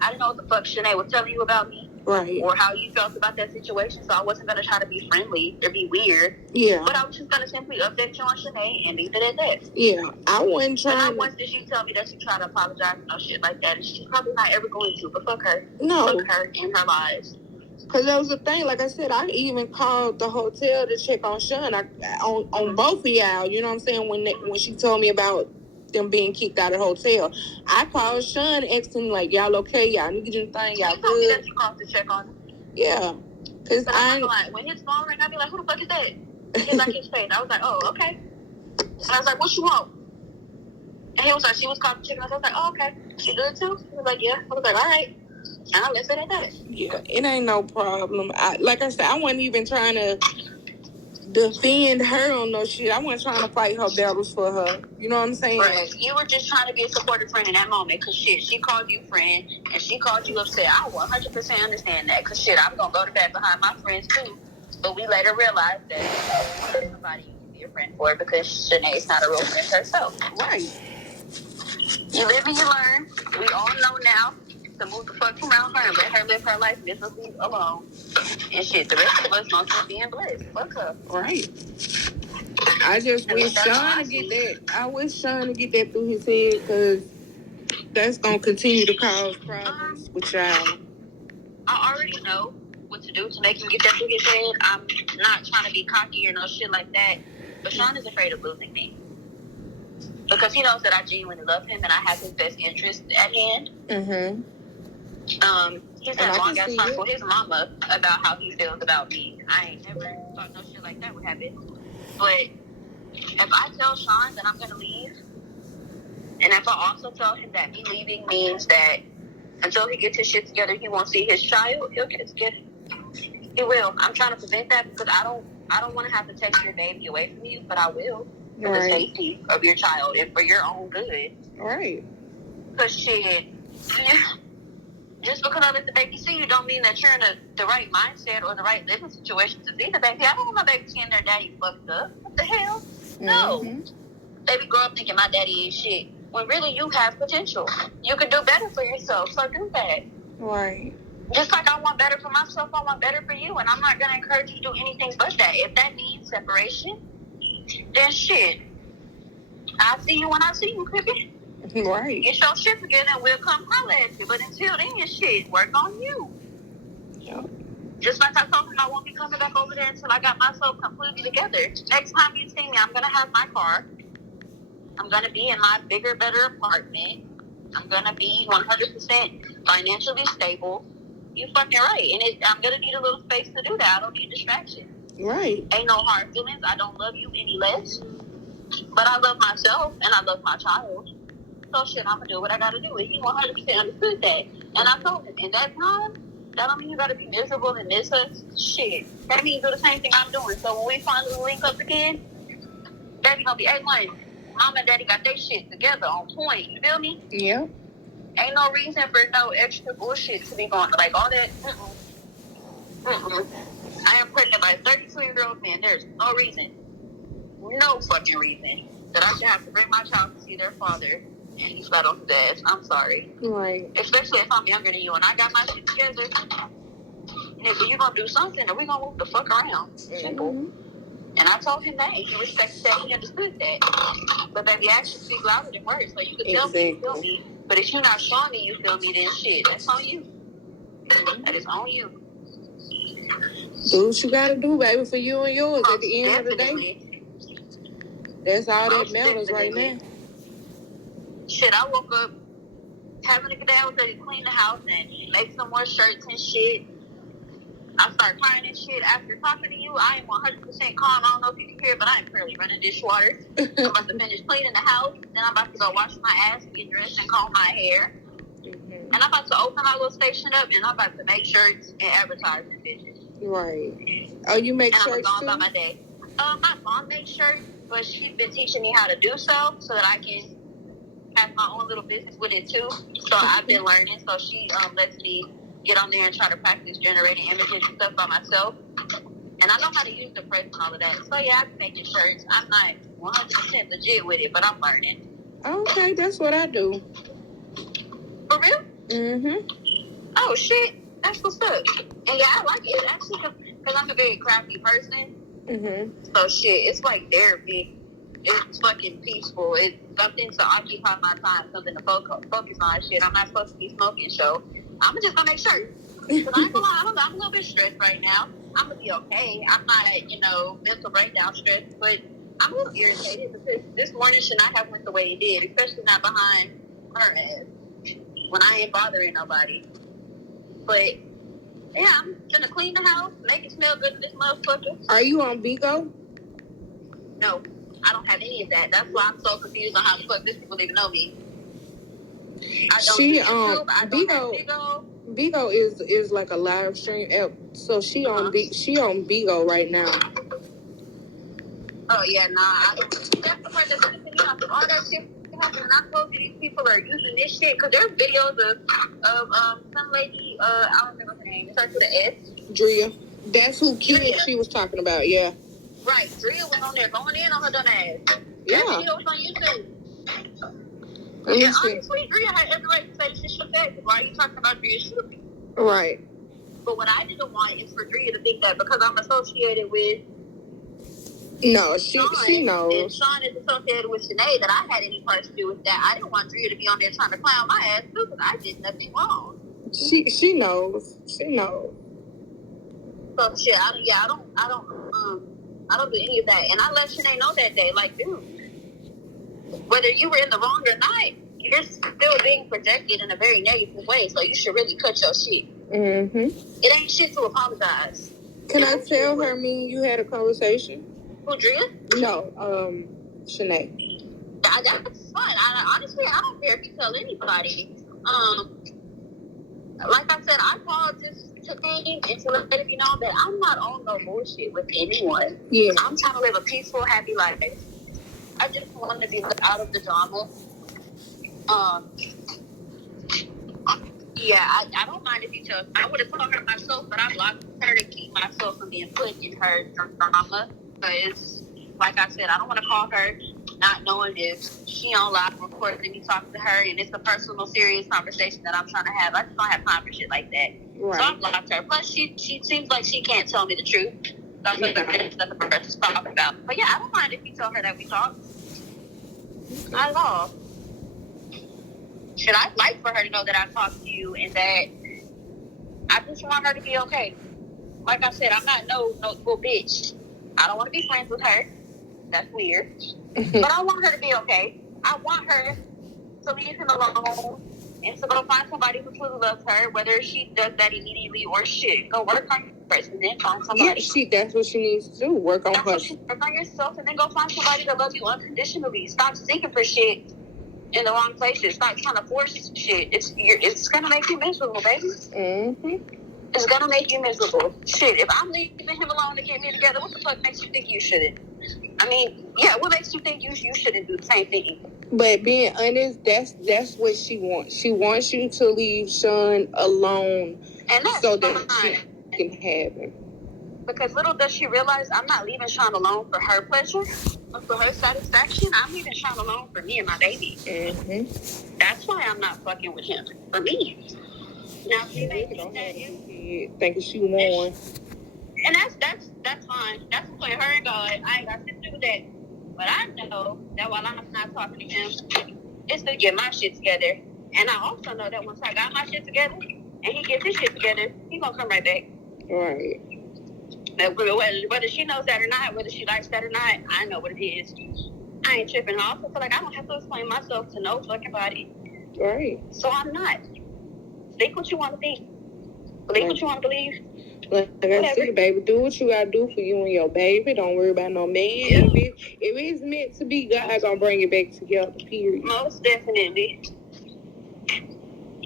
I didn't know what the fuck Shanae was telling you about me. Right. Or how you felt about that situation. So I wasn't going to try to be friendly or be weird. Yeah. But I was just going to simply update you on Shanae and leave it at that. Yeah. I wasn't trying. And not once did she tell me that she tried to apologize and no shit like that. And she's probably not ever going to. But fuck her. No. Fuck her and her lives. Because that was the thing. Like I said, I even called the hotel to check on Sean. On both of y'all. You know what I'm saying? When she told me about them being kicked out of the hotel, I called Sean, asked him, like, y'all okay? Y'all need anything? Y'all good? Told me that you called to check on him. Yeah. Because when his phone rang, I'd be like, who the fuck is that? He's like, his face. I was like, oh, okay. And I was like, what you want? And he was like, she was called to check on us. I was like, oh, okay. She good too? He was like, yeah. I was like, all right. And I left it at that. Yeah, it ain't no problem. Like I said, I wasn't even trying to defend her on no shit. I wasn't trying to fight her battles for her. You know what I'm saying? Right. You were just trying to be a supportive friend in that moment. Because shit, she called you friend and she called you upset. I 100% understand that. Because shit, I'm going to go to bed behind my friends too. But we later realized that somebody everybody you can be a friend for because Shanae's not a real friend herself. Right. You live and you learn. We all know now to move the fuck around her and let her live her life miserably alone. And shit, the rest of us must be being blessed. Fuck her. Right. I just wish Sean to get that. I wish Sean to get that through his head because that's gonna continue to cause problems with y'all. I already know what to do to make him get that through his head. I'm not trying to be cocky or no shit like that. But Sean is afraid of losing me. Because he knows that I genuinely love him and I have his best interest at hand. Mm-hmm. He's had long ass talks with his mama about how he feels about me. I ain't never thought no shit like that would happen. But if I tell Sean that I'm gonna leave, and if I also tell him that me leaving means that until he gets his shit together, he won't see his child, he'll get it together. He will. I'm trying to prevent that because I don't want to have to take your baby away from you, but I will for the safety of your child and for your own good. Right. Because shit, just because I let the baby see you don't mean that you're in the right mindset or the right living situation to see the baby. I don't want my baby seeing their daddy fucked up. What the hell? Mm-hmm. No. Baby grow up thinking my daddy ain't shit. When really you have potential. You can do better for yourself, so do that. Right. Just like I want better for myself, I want better for you, and I'm not going to encourage you to do anything but that. If that means separation, then shit. I'll see you when I see you, Crippy. Right. Get your shit together and we'll come holler at you. But until then, shit, work on you. Yep. Just like I told him, I won't be coming back over there until I got myself completely together. Next time you see me, I'm going to have my car. I'm going to be in my bigger, better apartment. I'm going to be 100% financially stable. You fucking right. And I'm going to need a little space to do that. I don't need distraction. Right. Ain't no hard feelings. I don't love you any less. But I love myself and I love my child. So shit, I'm going to do what I got to do. And he 100% understood that. And I told him, in that time, that don't mean you got to be miserable and miss us. Shit. That means you do the same thing I'm doing. So when we finally link up again, baby going to be A1. Mom and daddy got their shit together on point. You feel me? Yep. Ain't no reason for no extra bullshit to be going. Like all that. I am pregnant by a 32-year-old man. There's no reason. No fucking reason that I should have to bring my child to see their father and he's flat on his ass. I'm sorry. Right. Especially if I'm younger than you and I got my shit together. Nigga, you gonna do something or we gonna move the fuck around. Simple. Mm-hmm. And I told him that. He respected that. He understood that. But baby, actions speak louder than words. So you can tell me you feel me. But if you're not showing me you feel me, then shit, that's on you. That is on you. Do what you gotta do, baby, for you and yours at the end of the day. That's all that matters right now. Shit, I woke up having a good day. I was ready to clean the house and make some more shirts and shit. I start crying and shit. After talking to you, I am 100% calm. I don't know if you can hear, but I am currently running dishwater. I'm about to finish cleaning the house. Then I'm about to go wash my ass, get dressed, and comb my hair. Mm-hmm. And I'm about to open my little station up, and I'm about to make shirts and advertise in bitches. Right. Oh, you make shirts too? I'm going by my day. My mom makes shirts, but she's been teaching me how to do so that I can have my own little business with it too. So I've been learning. So she lets me get on there and try to practice generating images and stuff by myself. And I know how to use the press and all of that. So yeah, I've been making shirts. I'm not 100% legit with it, but I'm learning. Okay, that's what I do. For real? Mm-hmm. Oh shit, that's what's up. And yeah, I like it actually because I'm a very crafty person. Mm-hmm. So shit, it's like therapy. It's fucking peaceful. It's something to occupy my time, something to focus on. Shit, I'm not supposed to be smoking, so I'm just gonna make sure. Because I ain't gonna lie, I'm a little bit stressed right now. I'm gonna be okay. I'm not, mental breakdown stressed, but I'm a little irritated because this morning should not have went the way it did, especially not behind her ass when I ain't bothering nobody. But yeah, I'm gonna clean the house, make it smell good in this motherfucker. Are you on Bigo? No, I don't have any of that. That's why I'm so confused on how the fuck these people even know me. I don't do YouTube. I don't have Bigo. Bigo is like a live stream app, so she on Bigo right now. Oh yeah, nah, I don't. That's the part that's pissing me off. All that shit happening. I told you these people are using this shit because there's videos of some lady. I don't remember her name. It starts with an S. Drea. That's who kid she was talking about. Yeah. Right. Drea was on there going in on her dumb ass. Yeah. That video was on YouTube. And honestly, Drea had every right to say she should have. Why are you talking about Drea shooting? Right. But what I didn't want is for Drea to think that because I'm associated with No, she knows. And Sean is associated with Sinead that I had any part to do with that. I didn't want Drea to be on there trying to clown my ass too because I did nothing wrong. She knows. She knows. So shit, I don't do any of that. And I let Sinead know that day, like, dude, whether you were in the wrong or not, you're still being projected in a very negative way. So you should really cut your shit. Mm-hmm. It ain't shit to apologize. Can I tell her me and you had a conversation? Who, Drea? No, Sinead. That's fine. Honestly, I don't care if you tell anybody. Like I said, I called just to think and to let you know that I'm not on no bullshit with anyone. Yeah. I'm trying to live a peaceful, happy life. I just want to be out of the drama. Yeah, I don't mind if you tell. I would have told her myself, but I blocked her to keep myself from being put in her drama. Because, like I said, I don't want to call her not knowing if she on live recording me talking to her, and it's a personal, serious conversation that I'm trying to have. I just don't have time for shit like that. Right. So I blocked her. Plus, she seems like she can't tell me the truth. That's what that's the person talking about. But yeah, I don't mind if you tell her that we talk. Not at all. Should I like for her to know that I talked to you and that I just want her to be okay? Like I said, I'm not no little bitch. I don't want to be friends with her. That's weird. But I want her to be okay. I want her to leave him alone and to go find somebody who truly loves her, whether she does that immediately or shit. Go work on your person and then find somebody. Yeah, that's what she needs to do. Work on her. Work on yourself and then go find somebody that loves you unconditionally. Stop seeking for shit in the wrong places. Stop trying to force shit. It's gonna make you miserable, baby. Mm-hmm. It's gonna make you miserable. Shit, if I'm leaving him alone to get me together, what the fuck makes you think you shouldn't? I mean, yeah, what makes you think you shouldn't do the same thing? But being honest, that's what she wants. She wants you to leave Sean alone, and that's so that she can have him. Because little does she realize I'm not leaving Sean alone for her pleasure, or for her satisfaction. I'm leaving Sean alone for me and my baby. Mm-hmm. That's why I'm not fucking with him. For me. Now she thinking she won. And that's fine. That's between her and God. I ain't got shit to do with that. But I know that while I'm not talking to him, it's to get my shit together. And I also know that once I got my shit together and he gets his shit together, he gonna come right back. Right. Whether she knows that or not, whether she likes that or not, I know what it is. I ain't tripping. I also feel like I don't have to explain myself to no fucking body. Right. So I'm not. Think what you want to think. Believe what you want to believe. Like I said, baby, do what you gotta do for you and your baby. Don't worry about no man. Yeah. If it's meant to be, God gonna bring it back together, period. Most definitely.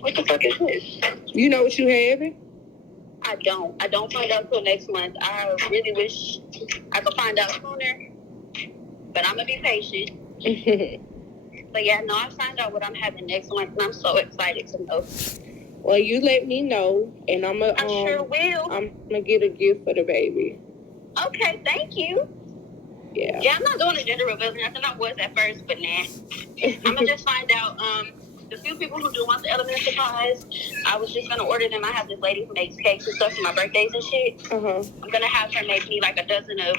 What the fuck is this? You know what you having? I don't find out till next month. I really wish I could find out sooner, but I'm gonna be patient. But yeah, no, I find out what I'm having next month, and I'm so excited to know. Well, you let me know, and I sure will. I'm gonna get a gift for the baby. Okay, thank you. Yeah. Yeah, I'm not doing a gender reveal. I thought I was at first, but nah. I'm gonna just find out. The few people who do want the element of surprise, I was just gonna order them. I have this lady who makes cakes and stuff for my birthdays and shit. I'm gonna have her make me like a dozen of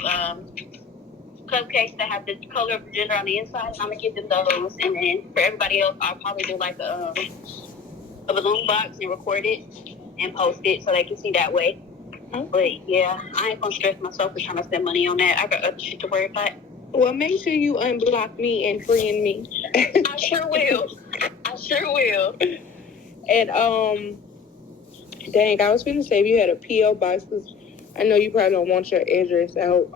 cupcakes that have the color of the gender on the inside, and I'm gonna give them those. And then for everybody else, I'll probably do like a balloon box and record it and post it so they can see that way. But yeah, I ain't gonna stress myself for trying to spend money on that. I got other shit to worry about. Well, make sure you unblock me and friend me. I sure will. And dang, I was gonna say if you had a P.O. box, because I know you probably don't want your address out.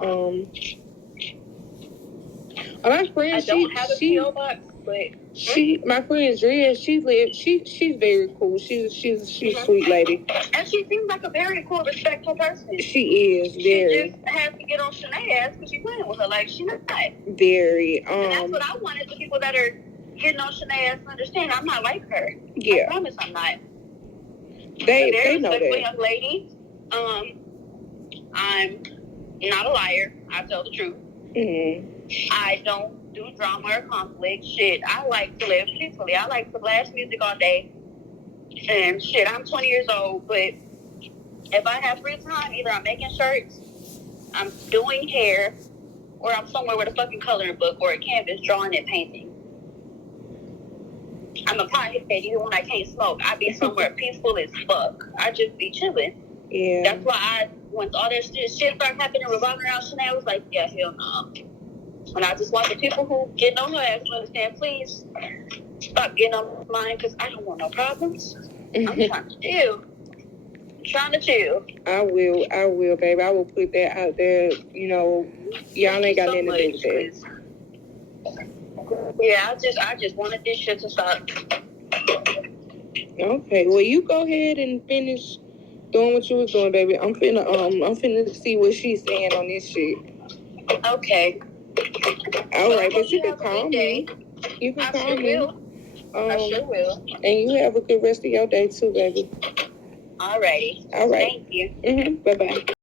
My friend, I don't have a P.O. box, but my friend Drea, she's very cool. She's a sweet lady. And she seems like a very cool, respectful person. She is very. She just has to get on Shanae's ass because she's playing with her like she's not. Very. And that's what I wanted the people that are getting on Shanae's ass to understand. I'm not like her. Yeah. I promise I'm not. They know that. Young lady. I'm not a liar. I tell the truth. Mm-hmm. I don't do drama or conflict. Shit, I like to live peacefully. I like to blast music all day. And shit, I'm 20 years old, but if I have free time, either I'm making shirts, I'm doing hair, or I'm somewhere with a fucking coloring book or a canvas drawing and painting. I'm a pothead even when I can't smoke. I be somewhere peaceful as fuck. I just be chilling. Yeah. That's why once all that shit started happening revolving around Chanel, I was like, yeah, hell no. And I just want the people who get on her ass to understand, please stop getting on mine, because I don't want no problems. I'm trying to chill. I will, baby. I will put that out there. You know, y'all ain't got nothing to do with that. Yeah, I just wanted this shit to stop. Okay, well, you go ahead and finish doing what you was doing, baby. I'm finna see what she's saying on this shit. Okay. All right, but you can call me. You can call me. I sure will. And you have a good rest of your day too, baby. Alrighty. All right. Thank you. Bye bye.